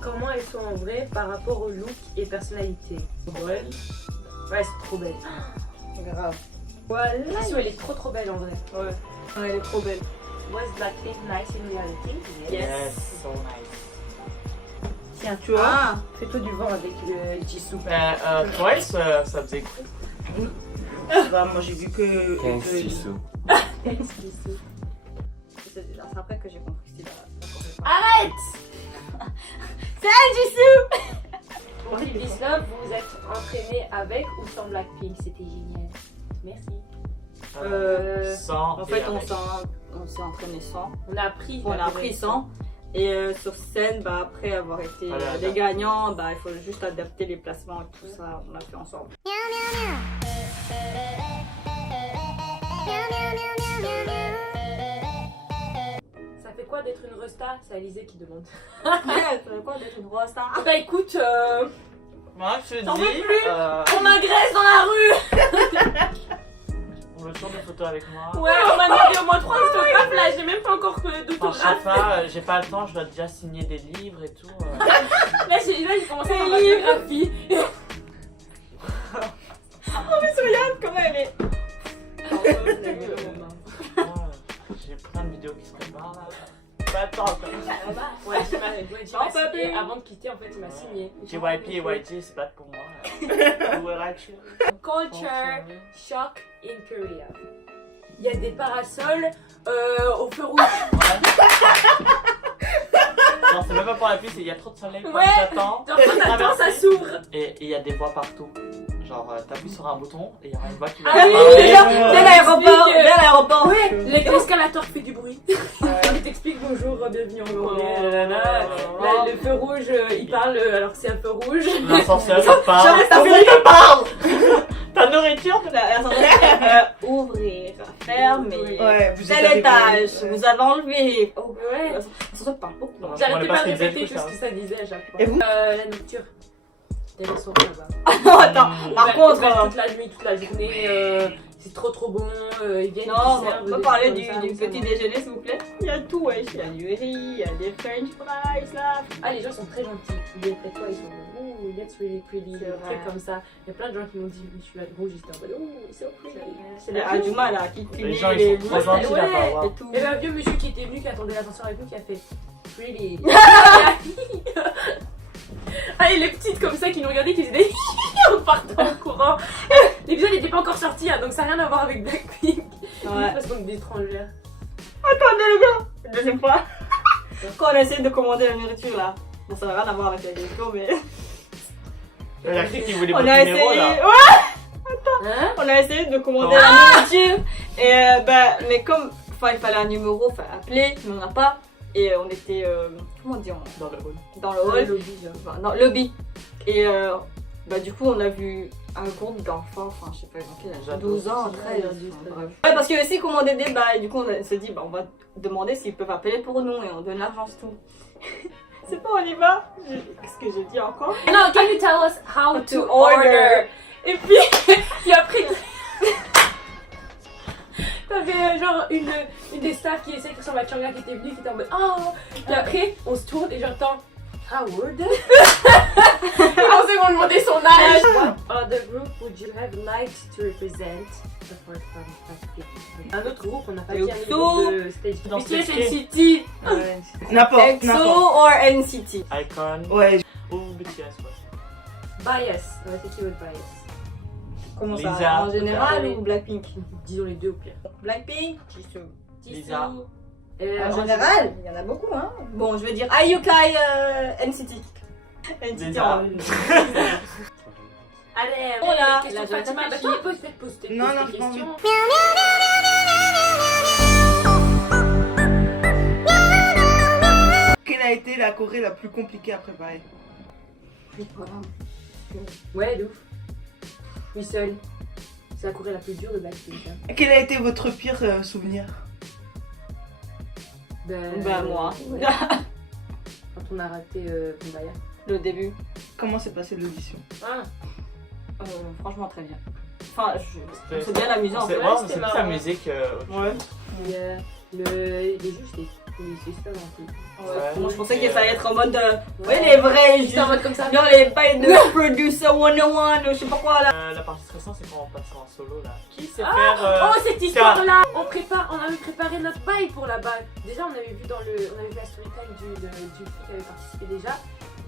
Comment elles sont en vrai par rapport au look et personnalité? Ouais. Ouais, c'est trop belle. Grave. Voilà. Jisoo, elle est trop belle en vrai. Ouais. Elle est trop belle. Was Blackpink nice in reality? Yes, so nice. Tiens, tu vois, Ah! fais-toi du vent avec Jisoo. Twice, ça faisait quoi? Bah, moi j'ai vu que. C'est après que j'ai compris que c'était Arrête! C'est Jisoo! Pour Kill This Love, vous vous êtes entraîné avec ou sans Blackpink? C'était génial. Merci. Sans. En fait, on s'est entraîné sans. On a appris. On a appris sans. Et sur scène, bah, après avoir été Voilà, les gagnants, bah, il faut juste adapter les placements et tout ça. On a fait ensemble. Ça fait quoi d'être une resta? C'est Alizé qui demande. Ça fait quoi d'être une rosta? Bah écoute, Moi, je te T'en veux dis. plus on m'agresse dans la rue! On veut toujours des photos avec moi. Ouais, on m'a demandé au moins 3 autographes là, j'ai même pas encore Enfin, je d'autographe. sais pas, j'ai pas le temps, je dois déjà signer des livres et tout. Là, j'ai commencé à faire ma biographie. Comment elle est? J'ai plein de vidéos qui se préparent là. Pas de temps quoi. Ouais, il m'a signé. Avant de quitter, en fait, il m'a signé. JYP et YG, c'est pas pour moi. Culture shock in Korea. Il y a des parasols au feu rouge. Non, c'est même pas pour la pluie, c'est il y a trop de soleil. Ouais. J'attends. Genre, quand t'attends, ça s'ouvre. Et il y a des voix partout. Genre, t'appuies sur un bouton et il y a une voix qui va Ah oui, parler. Dès l'aéroport, Explique, dès l'aéroport, oui. L'escalator fait du bruit. Il t'explique bonjour, bienvenue en Corée. Là, le feu rouge, il parle alors que c'est un feu rouge. L'ascenseur, ça parle. Ça fait te parle. Ta nourriture, Ouvrir, fermer. Ouais, vous Tel étage, vous avez enlevé. Oh, Ouais. ça parle beaucoup. J'arrêtais pas de qu'ils répéter disent tout ce que ça disait à chaque fois. Et vous La nocturne. Des restaurants là-bas. Non, attends, par Ouvert- contre. ouvert toute la nuit, toute la journée. C'est trop bon. Ils viennent. Non, ils servent on peut des parler trucs du comme ça, petit déjeuner s'il vous plaît. Il y a tout, ouais. Il y a du riz, il y a des french fries là. Ah, les gens sont très gentils. Ils viennent près de toi, ils sont en mode, oh, that's really pretty. C'est Des vrai. trucs comme ça. Il y a plein de gens qui m'ont dit, je suis là, rouge, j'étais en mode, oh, c'est so pretty. C'est le Adjuma là qui Les finit gens, ils sont trop gentils ouais. là-bas. waouh. et tout. Et un vieux monsieur qui était venu, qui attendait l'ascenseur avec nous, qui a fait pretty. Ah, et les petites comme ça qui nous regardaient, qui faisaient des en partant en courant. L'épisode n'était pas encore sorti, hein, donc ça n'a rien à voir avec Blackpink. Ouais. Parce qu'on est des étrangères. Attendez les gars, deuxième fois. Quand on essaie de commander la nourriture là, bon ça n'a rien à voir avec la gecko mais Il y a qui voulait on votre a numéro essayé, là. Hein? on a essayé de commander Non. la nourriture et mais comme il fallait un numéro, fallait appeler, mais on n'a pas et on était comment on dit Dans le hall. dans le hall, enfin, dans le lobby et du coup on a vu un groupe d'enfants, enfin je sais pas quel âge, 12 ans, 13 enfin, bref. Ouais parce que aussi commander des bails, et du coup on s'est dit on va demander s'ils peuvent appeler pour nous et on donne l'argent c'est tout. C'est pas on y va. Qu'est-ce que j'ai dit encore? Non, can you tell us how to to order? order. Et puis après, t'avais genre une des staffs qui essayait de ressemble à Changa qui était venue, qui était en mode oh. Puis après, on se tourne et j'entends Howard. Et on s'est demandé son âge. What other group would you have liked to represent? Apart from Blackpink? Un autre groupe, on n'a pas dit un EXO. groupe de stage. Dans BTS Stage K. NCT. N'importe, EXO n'importe. or NCT? Icon. Ouais, Ou BTS, ouais. Bias. On va essayer votre bias. Comment Lisa. ça? En général Oui. ou Blackpink? Disons les deux au pire. Blackpink? Jisoo. Lisa. En général, il y en a beaucoup hein. Bon, je vais dire IUKI NCT. NCT Lisa. en Allez, Oh là, question la Fatima. Fatima. Bah, toi, pose tes Non, non, j'ai pas questions. quelle a été la Corée la plus compliquée à préparer? Ouais, de ouf. Oui, seul. C'est la Corée la plus dure de Blackpink. Hein. Quel a été votre pire souvenir? Bah, moi. ouais. Quand on a raté Kumbaya. Le début. Comment s'est passée l'audition? Ah, Franchement, très bien. Enfin, c'est bien amusant. On s'est Ouais, plus c'était la marrant. musique. Ouais. et, le juge, c'est super gentil. Moi, je pensais que ça allait être en mode. Ouais. Ouais, les vrais. Juste en mode comme ça. Genre les bails de producer 101, je sais pas quoi là. La partie stressante, c'est quand on passe en solo là. Qui sait Ah, faire. Oh, cette histoire-là! On avait préparé notre bail pour la balle. Déjà, on avait vu la story time du fille qui avait participé déjà.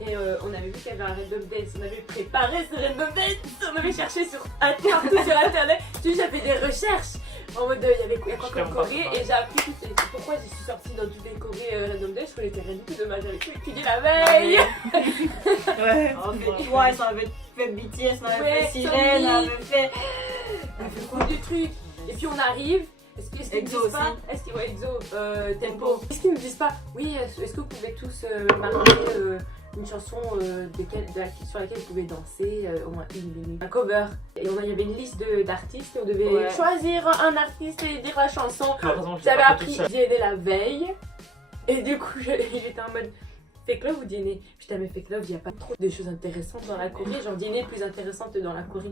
Et on avait vu qu'il y avait un random dance. On avait préparé ce random dance. On avait cherché partout sur internet. J'ai fait des recherches. En mode, il y a quoi comme Corée. Et j'ai appris pourquoi je suis sortie dans toutes les Corées random dance. Je connaissais rien du tout de j'avais tout étudié la veille. Ouais. On avait Twice, on avait fait BTS, on avait Ouais, fait Sirène, on avait fait. On a fait beaucoup de trucs. Et puis on arrive. Est-ce qu'ils nous Exo disent pas aussi. Est-ce qu'ils Exo, Tempo. Est-ce qu'ils nous disent pas oui, est-ce que vous pouvez tous marquer une chanson sur laquelle vous pouvez danser au moins une minute. Un cover. Et il y avait une liste d'artistes et on devait choisir un artiste et dire la chanson. Heureusement que j'ai J'avais pas fait appris, tout seul. j'y aidé la veille. Et du coup, il était en mode Fake Love ou dîner? Putain, mais Fake Love, il n'y a pas trop de choses intéressantes dans la Corée. Genre, dîner est plus intéressante dans la Corée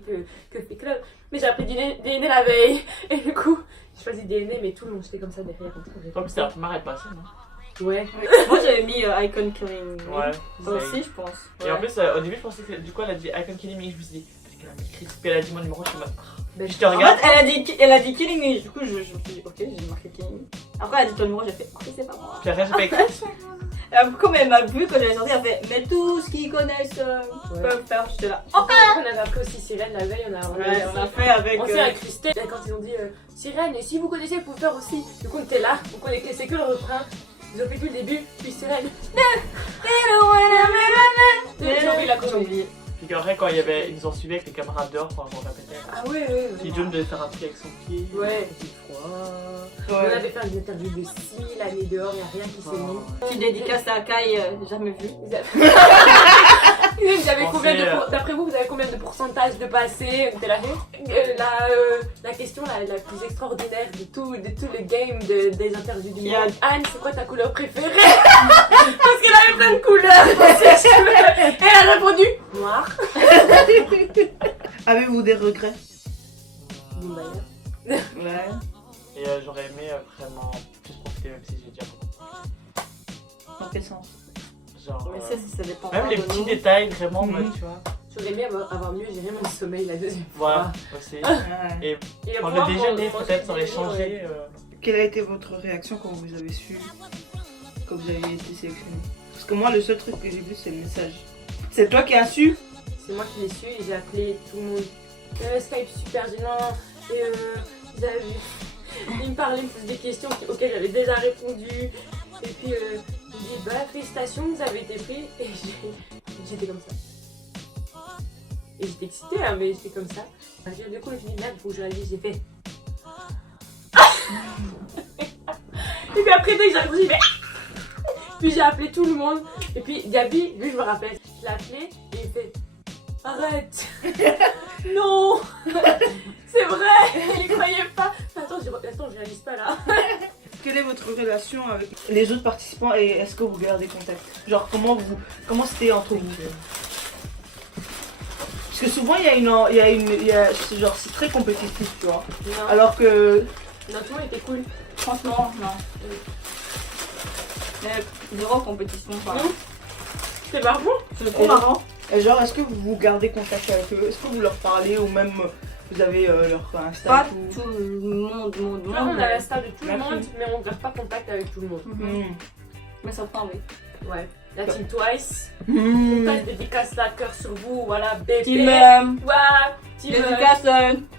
que Fake Love. Mais j'ai appris dîner la veille. Et du coup, j'ai choisi dîner, mais tout le monde, j'étais comme ça derrière. Toi, c'était la première à être passée, non? Ouais. Moi j'avais mis Icon Killing. Ouais. Toi aussi, je pense. Et en plus, au début, je pensais que du coup, elle a dit Icon Killing Me. Je me suis dit, parce qu'elle a mis Chris, puis elle a dit mon numéro, je suis en mode. Je te En regarde. fait, elle a dit Killing Me. Du coup, je me suis dit, ok, j'ai marqué Killing Me. Après, elle a dit ton numéro, j'ai fait, ok, c'est pas moi. Puis après, j'ai fait Chris. Comme elle m'a vu quand j'avais sorti, elle fait, mais tous qui connaissent peuvent faire. J'étais là. Ok. On avait appris aussi Sirène la veille, on a fait avec. On s'est incrusté. Quand ils ont dit Sirène, et si vous connaissez, vous pouvez faire aussi. Du coup, on était là, on connaissait c'est que le refrain. Ils ont fait tout le début, puis Sirène. J'ai oublié la cause. Puis qu'après, quand ils nous ont suivis avec les camarades dehors quand on répétait. Ah ouais. Puis John devait faire un truc avec son pied. Ouais. Il fait froid. On avait fait une interview de 6 000 années dehors, il n'y a rien qui s'est mis. Qui dédicace à Kai, jamais vu. Vous avez combien de d'après vous, vous avez combien de pourcentage de passé? C'était la question la plus extraordinaire de tout le game des interviews du monde. Anne, c'est quoi ta couleur préférée? Parce qu'elle avait plein de couleurs. Et elle a répondu noir. Avez-vous des regrets? Bon bah Ouais. Et j'aurais aimé vraiment plus profiter, même si j'ai déjà beaucoup. Dans quel sens? Genre. Mais ça dépend. Même les petits détails, vraiment, mode, tu vois. j'aurais aimé avoir mieux géré mon sommeil la deuxième Voilà, fois. aussi. Ouais. Et Et pour pouvoir le déjeuner, manger peut-être, ça du aurait déjeuner, changé. ouais. Quelle a été votre réaction quand vous avez su que vous aviez été sélectionné? Parce que moi, le seul truc que j'ai vu, c'est le message. C'est toi qui as su? C'est moi qui l'ai su et j'ai appelé tout le monde. Skype super gênant. Et il me parlait, il me posait des questions auxquelles j'avais déjà répondu. Et puis il me dit bah félicitations, vous avez été pris. Et j'étais comme ça. Et j'étais excitée hein, mais j'étais comme ça. Et du coup je me suis dit merde, il faut que je réagisse, j'ai fait. Et puis après dès que j'ai répondu, j'ai fait. Puis j'ai appelé tout le monde. Et puis Gabi, lui je me rappelle, je l'ai appelé et il fait arrête. Non. C'est vrai. Il croyait pas. Attends, je réalise pas là. Quelle est votre relation avec les autres participants et est-ce que vous gardez contact? Genre comment c'était entre vous? Parce que souvent genre c'est très compétitif, tu vois. Non. Alors que Non, tout le monde était cool. Franchement, non. Mais zéro compétition, par Non. C'est marrant. C'est trop marrant. et genre est-ce que vous gardez contact avec eux? Est-ce que vous leur parlez ou même vous avez leur Insta? Pas ou... tout le monde, Enfin, on a la star de tout le La monde, fille. mais on garde pas contact avec tout le monde. Mais ça prend, oui. Ouais. La team Twice. Mmh. Twice dédicace la cœur sur vous, voilà, bébé. Team Ouais. Team dédicace,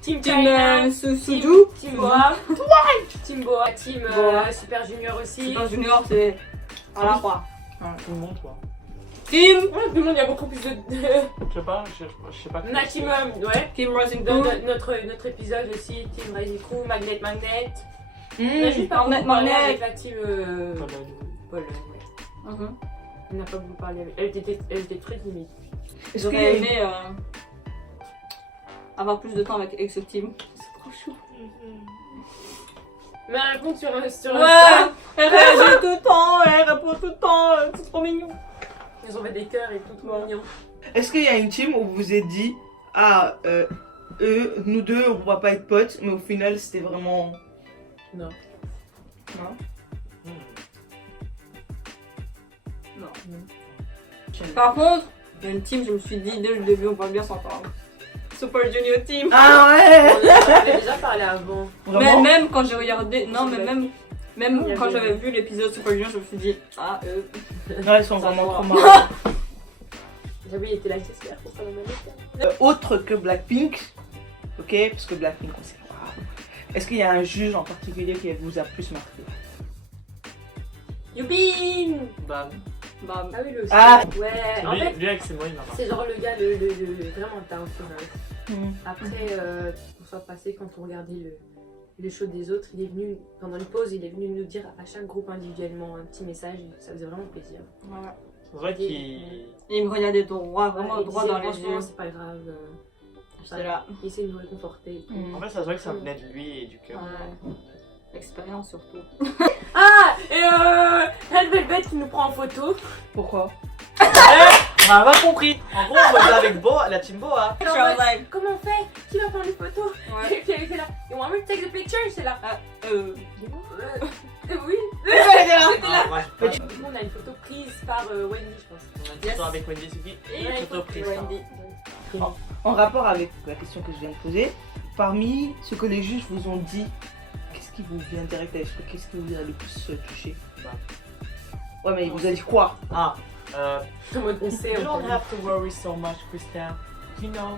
Team Team China. Suju. Team Boa. Team Boa. Team Boa. Super Junior aussi. Super Junior, c'est à la croix. Tout le monde, quoi. Team Ouais, tout le monde, il y a beaucoup plus de. Je sais pas, je sais pas. On a Team, ouais. Team Rising Dans Crew. notre épisode aussi, Team Rising Crew, Magnet. On a Mmh. juste pas beaucoup parlé avec la team Paul. Ouais. On n'a pas beaucoup parlé avec elle. Elle était très timide. Est-ce qu'il y a J'aurais une- aimé avoir plus de temps avec ce team. C'est trop chou. Mais elle répond sur Ouais, Insta. elle réagit tout le temps, elle répond tout le temps, c'est trop mignon. Ils ont fait des cœurs et tout, trop mignon. Est-ce qu'il y a une team où vous vous êtes dit nous deux on va pas être potes mais au final c'était vraiment... Non. Non? Par contre, il y a une team, je me suis dit dès le début, on va bien s'entendre. Super Junior Team. Ah ouais. On en avait déjà parlé avant. Mais Vraiment? même quand j'ai regardé, non mais même Il y quand avait- j'avais vu l'épisode Super Junior, je me suis dit Ouais, ils sont Ça vraiment va. trop marrants. J'avais été là, j'espère pour ça dans ma vie. Autre que Blackpink, ok, parce que Blackpink on sait pas. Est-ce qu'il y a un juge en particulier qui vous a plus marqué? Youpin. Bam. bah Ah oui, le aussi. Ah. Ouais, en fait, Lui avec ses mots, il m'a marqué. c'est genre le gars, vraiment down to earth. Après, pour soit passé, quand on regardait le show des autres, il est venu, pendant une pause, il est venu nous dire à chaque groupe individuellement un petit message, et ça faisait vraiment plaisir. voilà. C'est vrai qu'il. Il me regardait droit, vraiment Ouais, il droit disait, dans les franchement, yeux. c'est pas grave. J'étais là. Il essaie de nous réconforter. Et tout. En fait, ça se voit que ça venait de lui et du cœur. Ouais. L'expérience surtout. Ah, Et Red Velvet qui nous prend en photo. Pourquoi? On a pas compris. En gros, on faisait avec Bo, la team Boa. Et en mode, comment on fait? Qui va prendre les photos? Ouais. Et puis elle était là, you want me to take the picture? C'est là. Oui. Ah, moi, je pense. Nous on a une photo prise par Wendy, je pense. On a une photo avec Wendy Suki et une photo prise par Wendy. En rapport avec la question que je viens de poser, parmi ce que les juges vous ont dit, qu'est-ce qui vous vient direct à l'esprit? Qu'est-ce qui vous a le plus touché? Ouais, mais il vous a dit quoi? Ah, En mode on sait, you on don't have to worry so much, Christian. You know,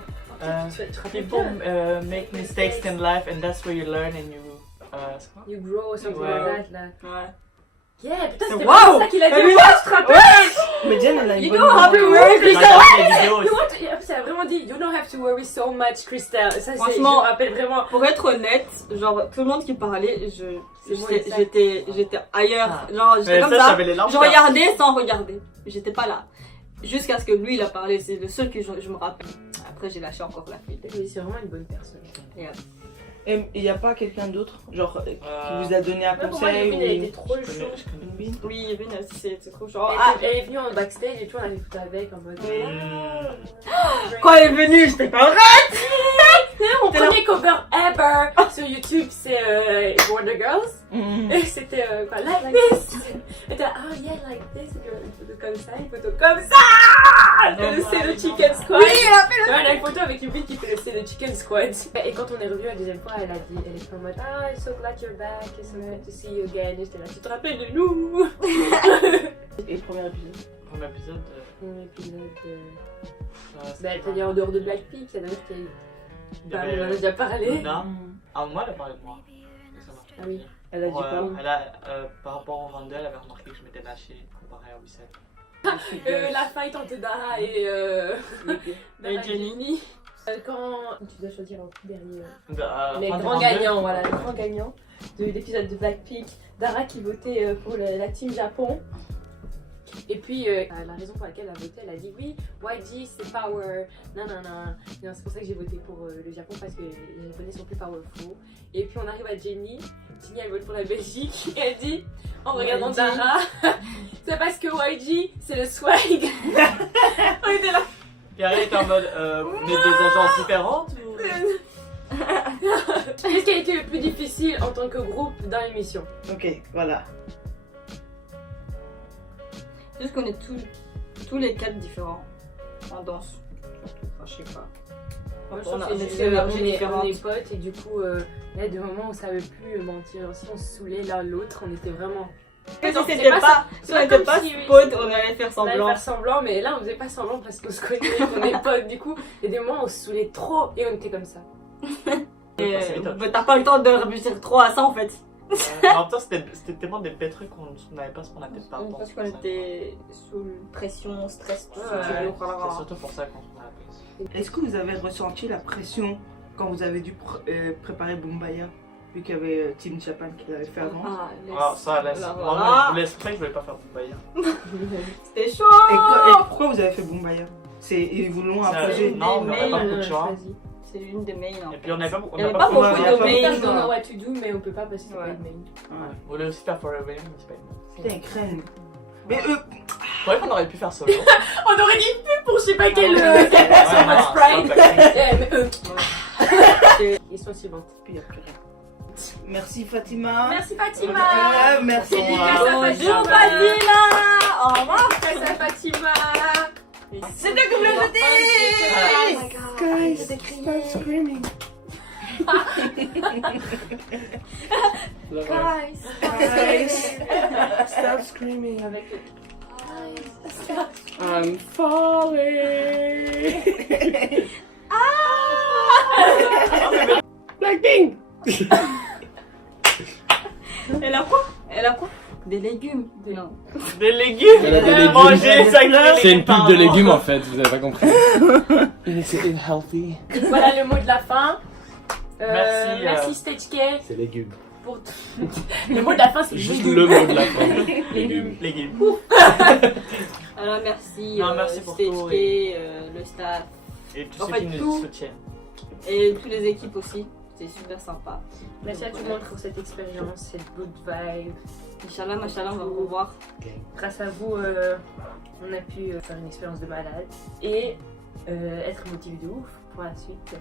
tu te rappelles people bien. make mistakes in life and that's where you learn and you... You grow or something Ouais. like that là. Ouais. Yeah, putain c'était Wow. vraiment ça qu'il a dit. Ouais, tu te rappelles? Mais Jen, elle a une You bonne don't have to mémoire. worry, J'ai Christelle. regardé la vidéo You aussi. want to- Ça a vraiment dit, you don't have to worry so much, Christelle. Ça, c'est, je Franchement, me rappelle vraiment. Pour être honnête, genre tout le monde qui parlait, C'est moi, exact. j'étais ailleurs, Ah. genre j'étais Mais comme ça, ça. j'avais les larmes. Je regardais sans regarder. J'étais pas là. Jusqu'à ce que lui il a parlé, c'est le seul que je me rappelle. Après j'ai lâché encore la fille. Oui, c'est vraiment une bonne personne. Et il n'y a pas quelqu'un d'autre, genre, qui vous a donné un Moi, pour moi, conseil Yvonne, elle ou... était trop Je chaude. connais, je connais. Une bine? Oui, Evelyne aussi c'est trop chaud. Elle est venue en backstage et tout, on a des photos avec en mode. Quand elle est venue, j'étais pas vrai. Mon premier cover ever sur YouTube, c'est Wonder Girls. Mhm. Et c'était quoi, like this. Et t'es là, ah yeah, like this. Une photo comme ça, une photo comme ça. C'est le Chicken Squad. Oui, elle a fait Ouais, on a une photo avec une fille qui fait le Chicken Squad. Et quand on est revenu la deuxième fois, elle a dit, elle était en mode, ah, I'm so glad you're back, it's so good to see you again. Et j'étais là, tu te rappelles de nous? Et le premier épisode? Premier épisode. Mon épisode. C'était Bah, pas- c'est-à-dire en dehors de Blackpink, il y en a d'autres qui. Il y Bah, avait, on en a déjà parlé. Luna. Ah, moi, elle a parlé de moi. Ça va. Ah oui. Elle a dit Ouais, quoi? elle a, par rapport au 22, elle avait remarqué que je m'étais lâché comparé à Wissel. La fight entre Dara et Jenny. Quand tu dois choisir un dernier. Les grands gagnants, voilà, les grands gagnants de l'épisode de Blackpink. Dara qui votait pour la team Japon. Et puis la raison pour laquelle elle a voté, elle a dit oui, YG c'est power, nanana. C'est pour ça que j'ai voté pour le Japon parce que les Japonais sont plus powerful. Et puis on arrive à Jenny. Jenny elle vote pour la Belgique et elle dit en regardant YG. Dara, c'est parce que YG c'est le swag. On était là. Et elle était en mode, des agences différentes ou... Qu'est-ce qui a été le plus difficile en tant que groupe dans l'émission? Ok, voilà. Juste qu'on est tous les quatre différents en danse. Enfin, je sais pas. Moi, je On trouve a que des c'est juste énergies on est différentes. potes et du coup, là, des moments où on savait plus mentir. Si on se saoulait l'un l'autre, on était vraiment. Si Non, c'était c'est pas pas, c'est si pas on était comme pas si- potes, on allait faire On allait semblant. faire semblant, mais là, on faisait pas semblant parce qu'on se connaît, qu'on est potes. Du coup, il y a des moments où on se saoulait trop et on était comme ça. Et, C'est top. bah, t'as pas le temps de réfléchir trop à ça en fait. En même temps, c'était tellement des bêtes trucs qu'on n'avait pas ce qu'on a peut-être pas le temps. Parce qu'on était sous pression, stress, tout Ouais, ça. c'est surtout pour ça qu'on a appris. Est-ce que vous avez ressenti la pression quand vous avez dû préparer Boombayah, vu qu'il y avait Team Japan qui l'avait fait avant? Ah, Alors ça, laisse. là, Moi, voilà. je voulais exprès que je voulais pas faire Boombayah. C'était chaud. Et pourquoi vous avez fait Boombayah? Ils vous l'ont Ça- imposé? Non, mais on avait pas beaucoup de choix. C'est une des mains. Et puis on n'avait pas beaucoup. Il y avait pas beaucoup Ouais, de ouais, On mains. peut faire Don't Know What to Do, mais on peut pas parce que c'est pas Ouais. une main. Ouais. On voulait aussi faire Forever Young, mais c'est pas une. Putain, ils craignent. Mais Ouais, qu'on aurait pu faire solo. On aurait dit plus pour je sais pas quelle Ouais, version non, Max Pride. c'est pas Mais Question suivante. puis il y a plus rien. Merci Fatima. Merci Fatima. Merci. Dédicace à Bonjour Fatima. Fadila. Au revoir. Dédicace à Fatima. C'est de communauté. Oh my God. Guys, stop screaming. Guys, stop screaming. I'm falling. Blackpink. Elle a quoi? Elle a quoi? Des légumes. Non. Des légumes. Elle a des légumes. Manger, ça C'est une pub de légumes en fait, vous avez pas compris. C'est healthy. Voilà le mot de la fin. Merci, Merci Stitchke C'est légumes. pour le mot de la fin c'est Juste légumes. le mot de la fin. Légumes. Légumes. Alors merci. Non, merci pour Stage tout, K, le staff Et tous En ceux fait, qui nous tout. soutiennent. et toutes les équipes aussi. C'est super sympa. Merci à tout le monde pour cette expérience, cette good vibe. Inch'Allah, machallah, on va vous revoir. Grâce à vous, on a pu faire une expérience de malade et être motivé de ouf pour la suite.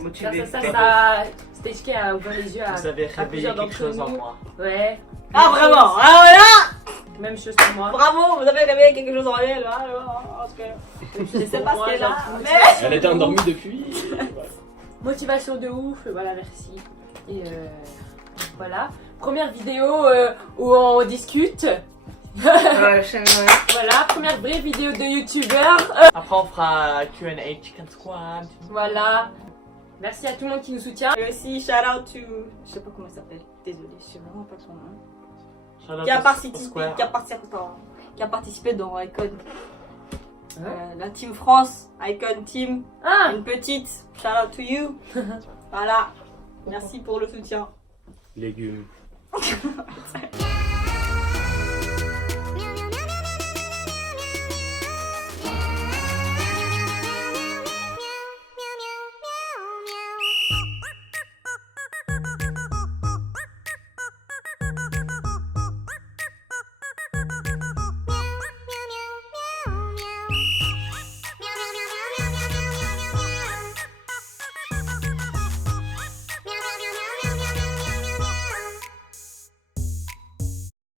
Motivé. Stage K a ouvert les yeux à Vous avez à réveillé plusieurs quelque d'entre chose en nous. moi. Ouais. Ah, vraiment! Ah, voilà! Même chose pour moi. Bravo, vous avez réveillé quelque chose en elle, là. Parce que je sais pas ce qu'elle a, mais. Elle était endormie depuis. Motivation de ouf, voilà, merci. Et voilà. Première vidéo où on discute. Voilà, première vraie vidéo de youtubeur. Après, on fera Q&A Chicken Squad. Voilà. Merci à tout le monde qui nous soutient. Et aussi, shout out to. Je sais pas comment elle s'appelle. Désolée, je sais vraiment pas son nom. Shout out Qui a, to participé, Square. qui a participé dans Icon. La Team France, Icon Team. Ah, Une petite. Shout out to you. Voilà. Merci pour le soutien. Légumes.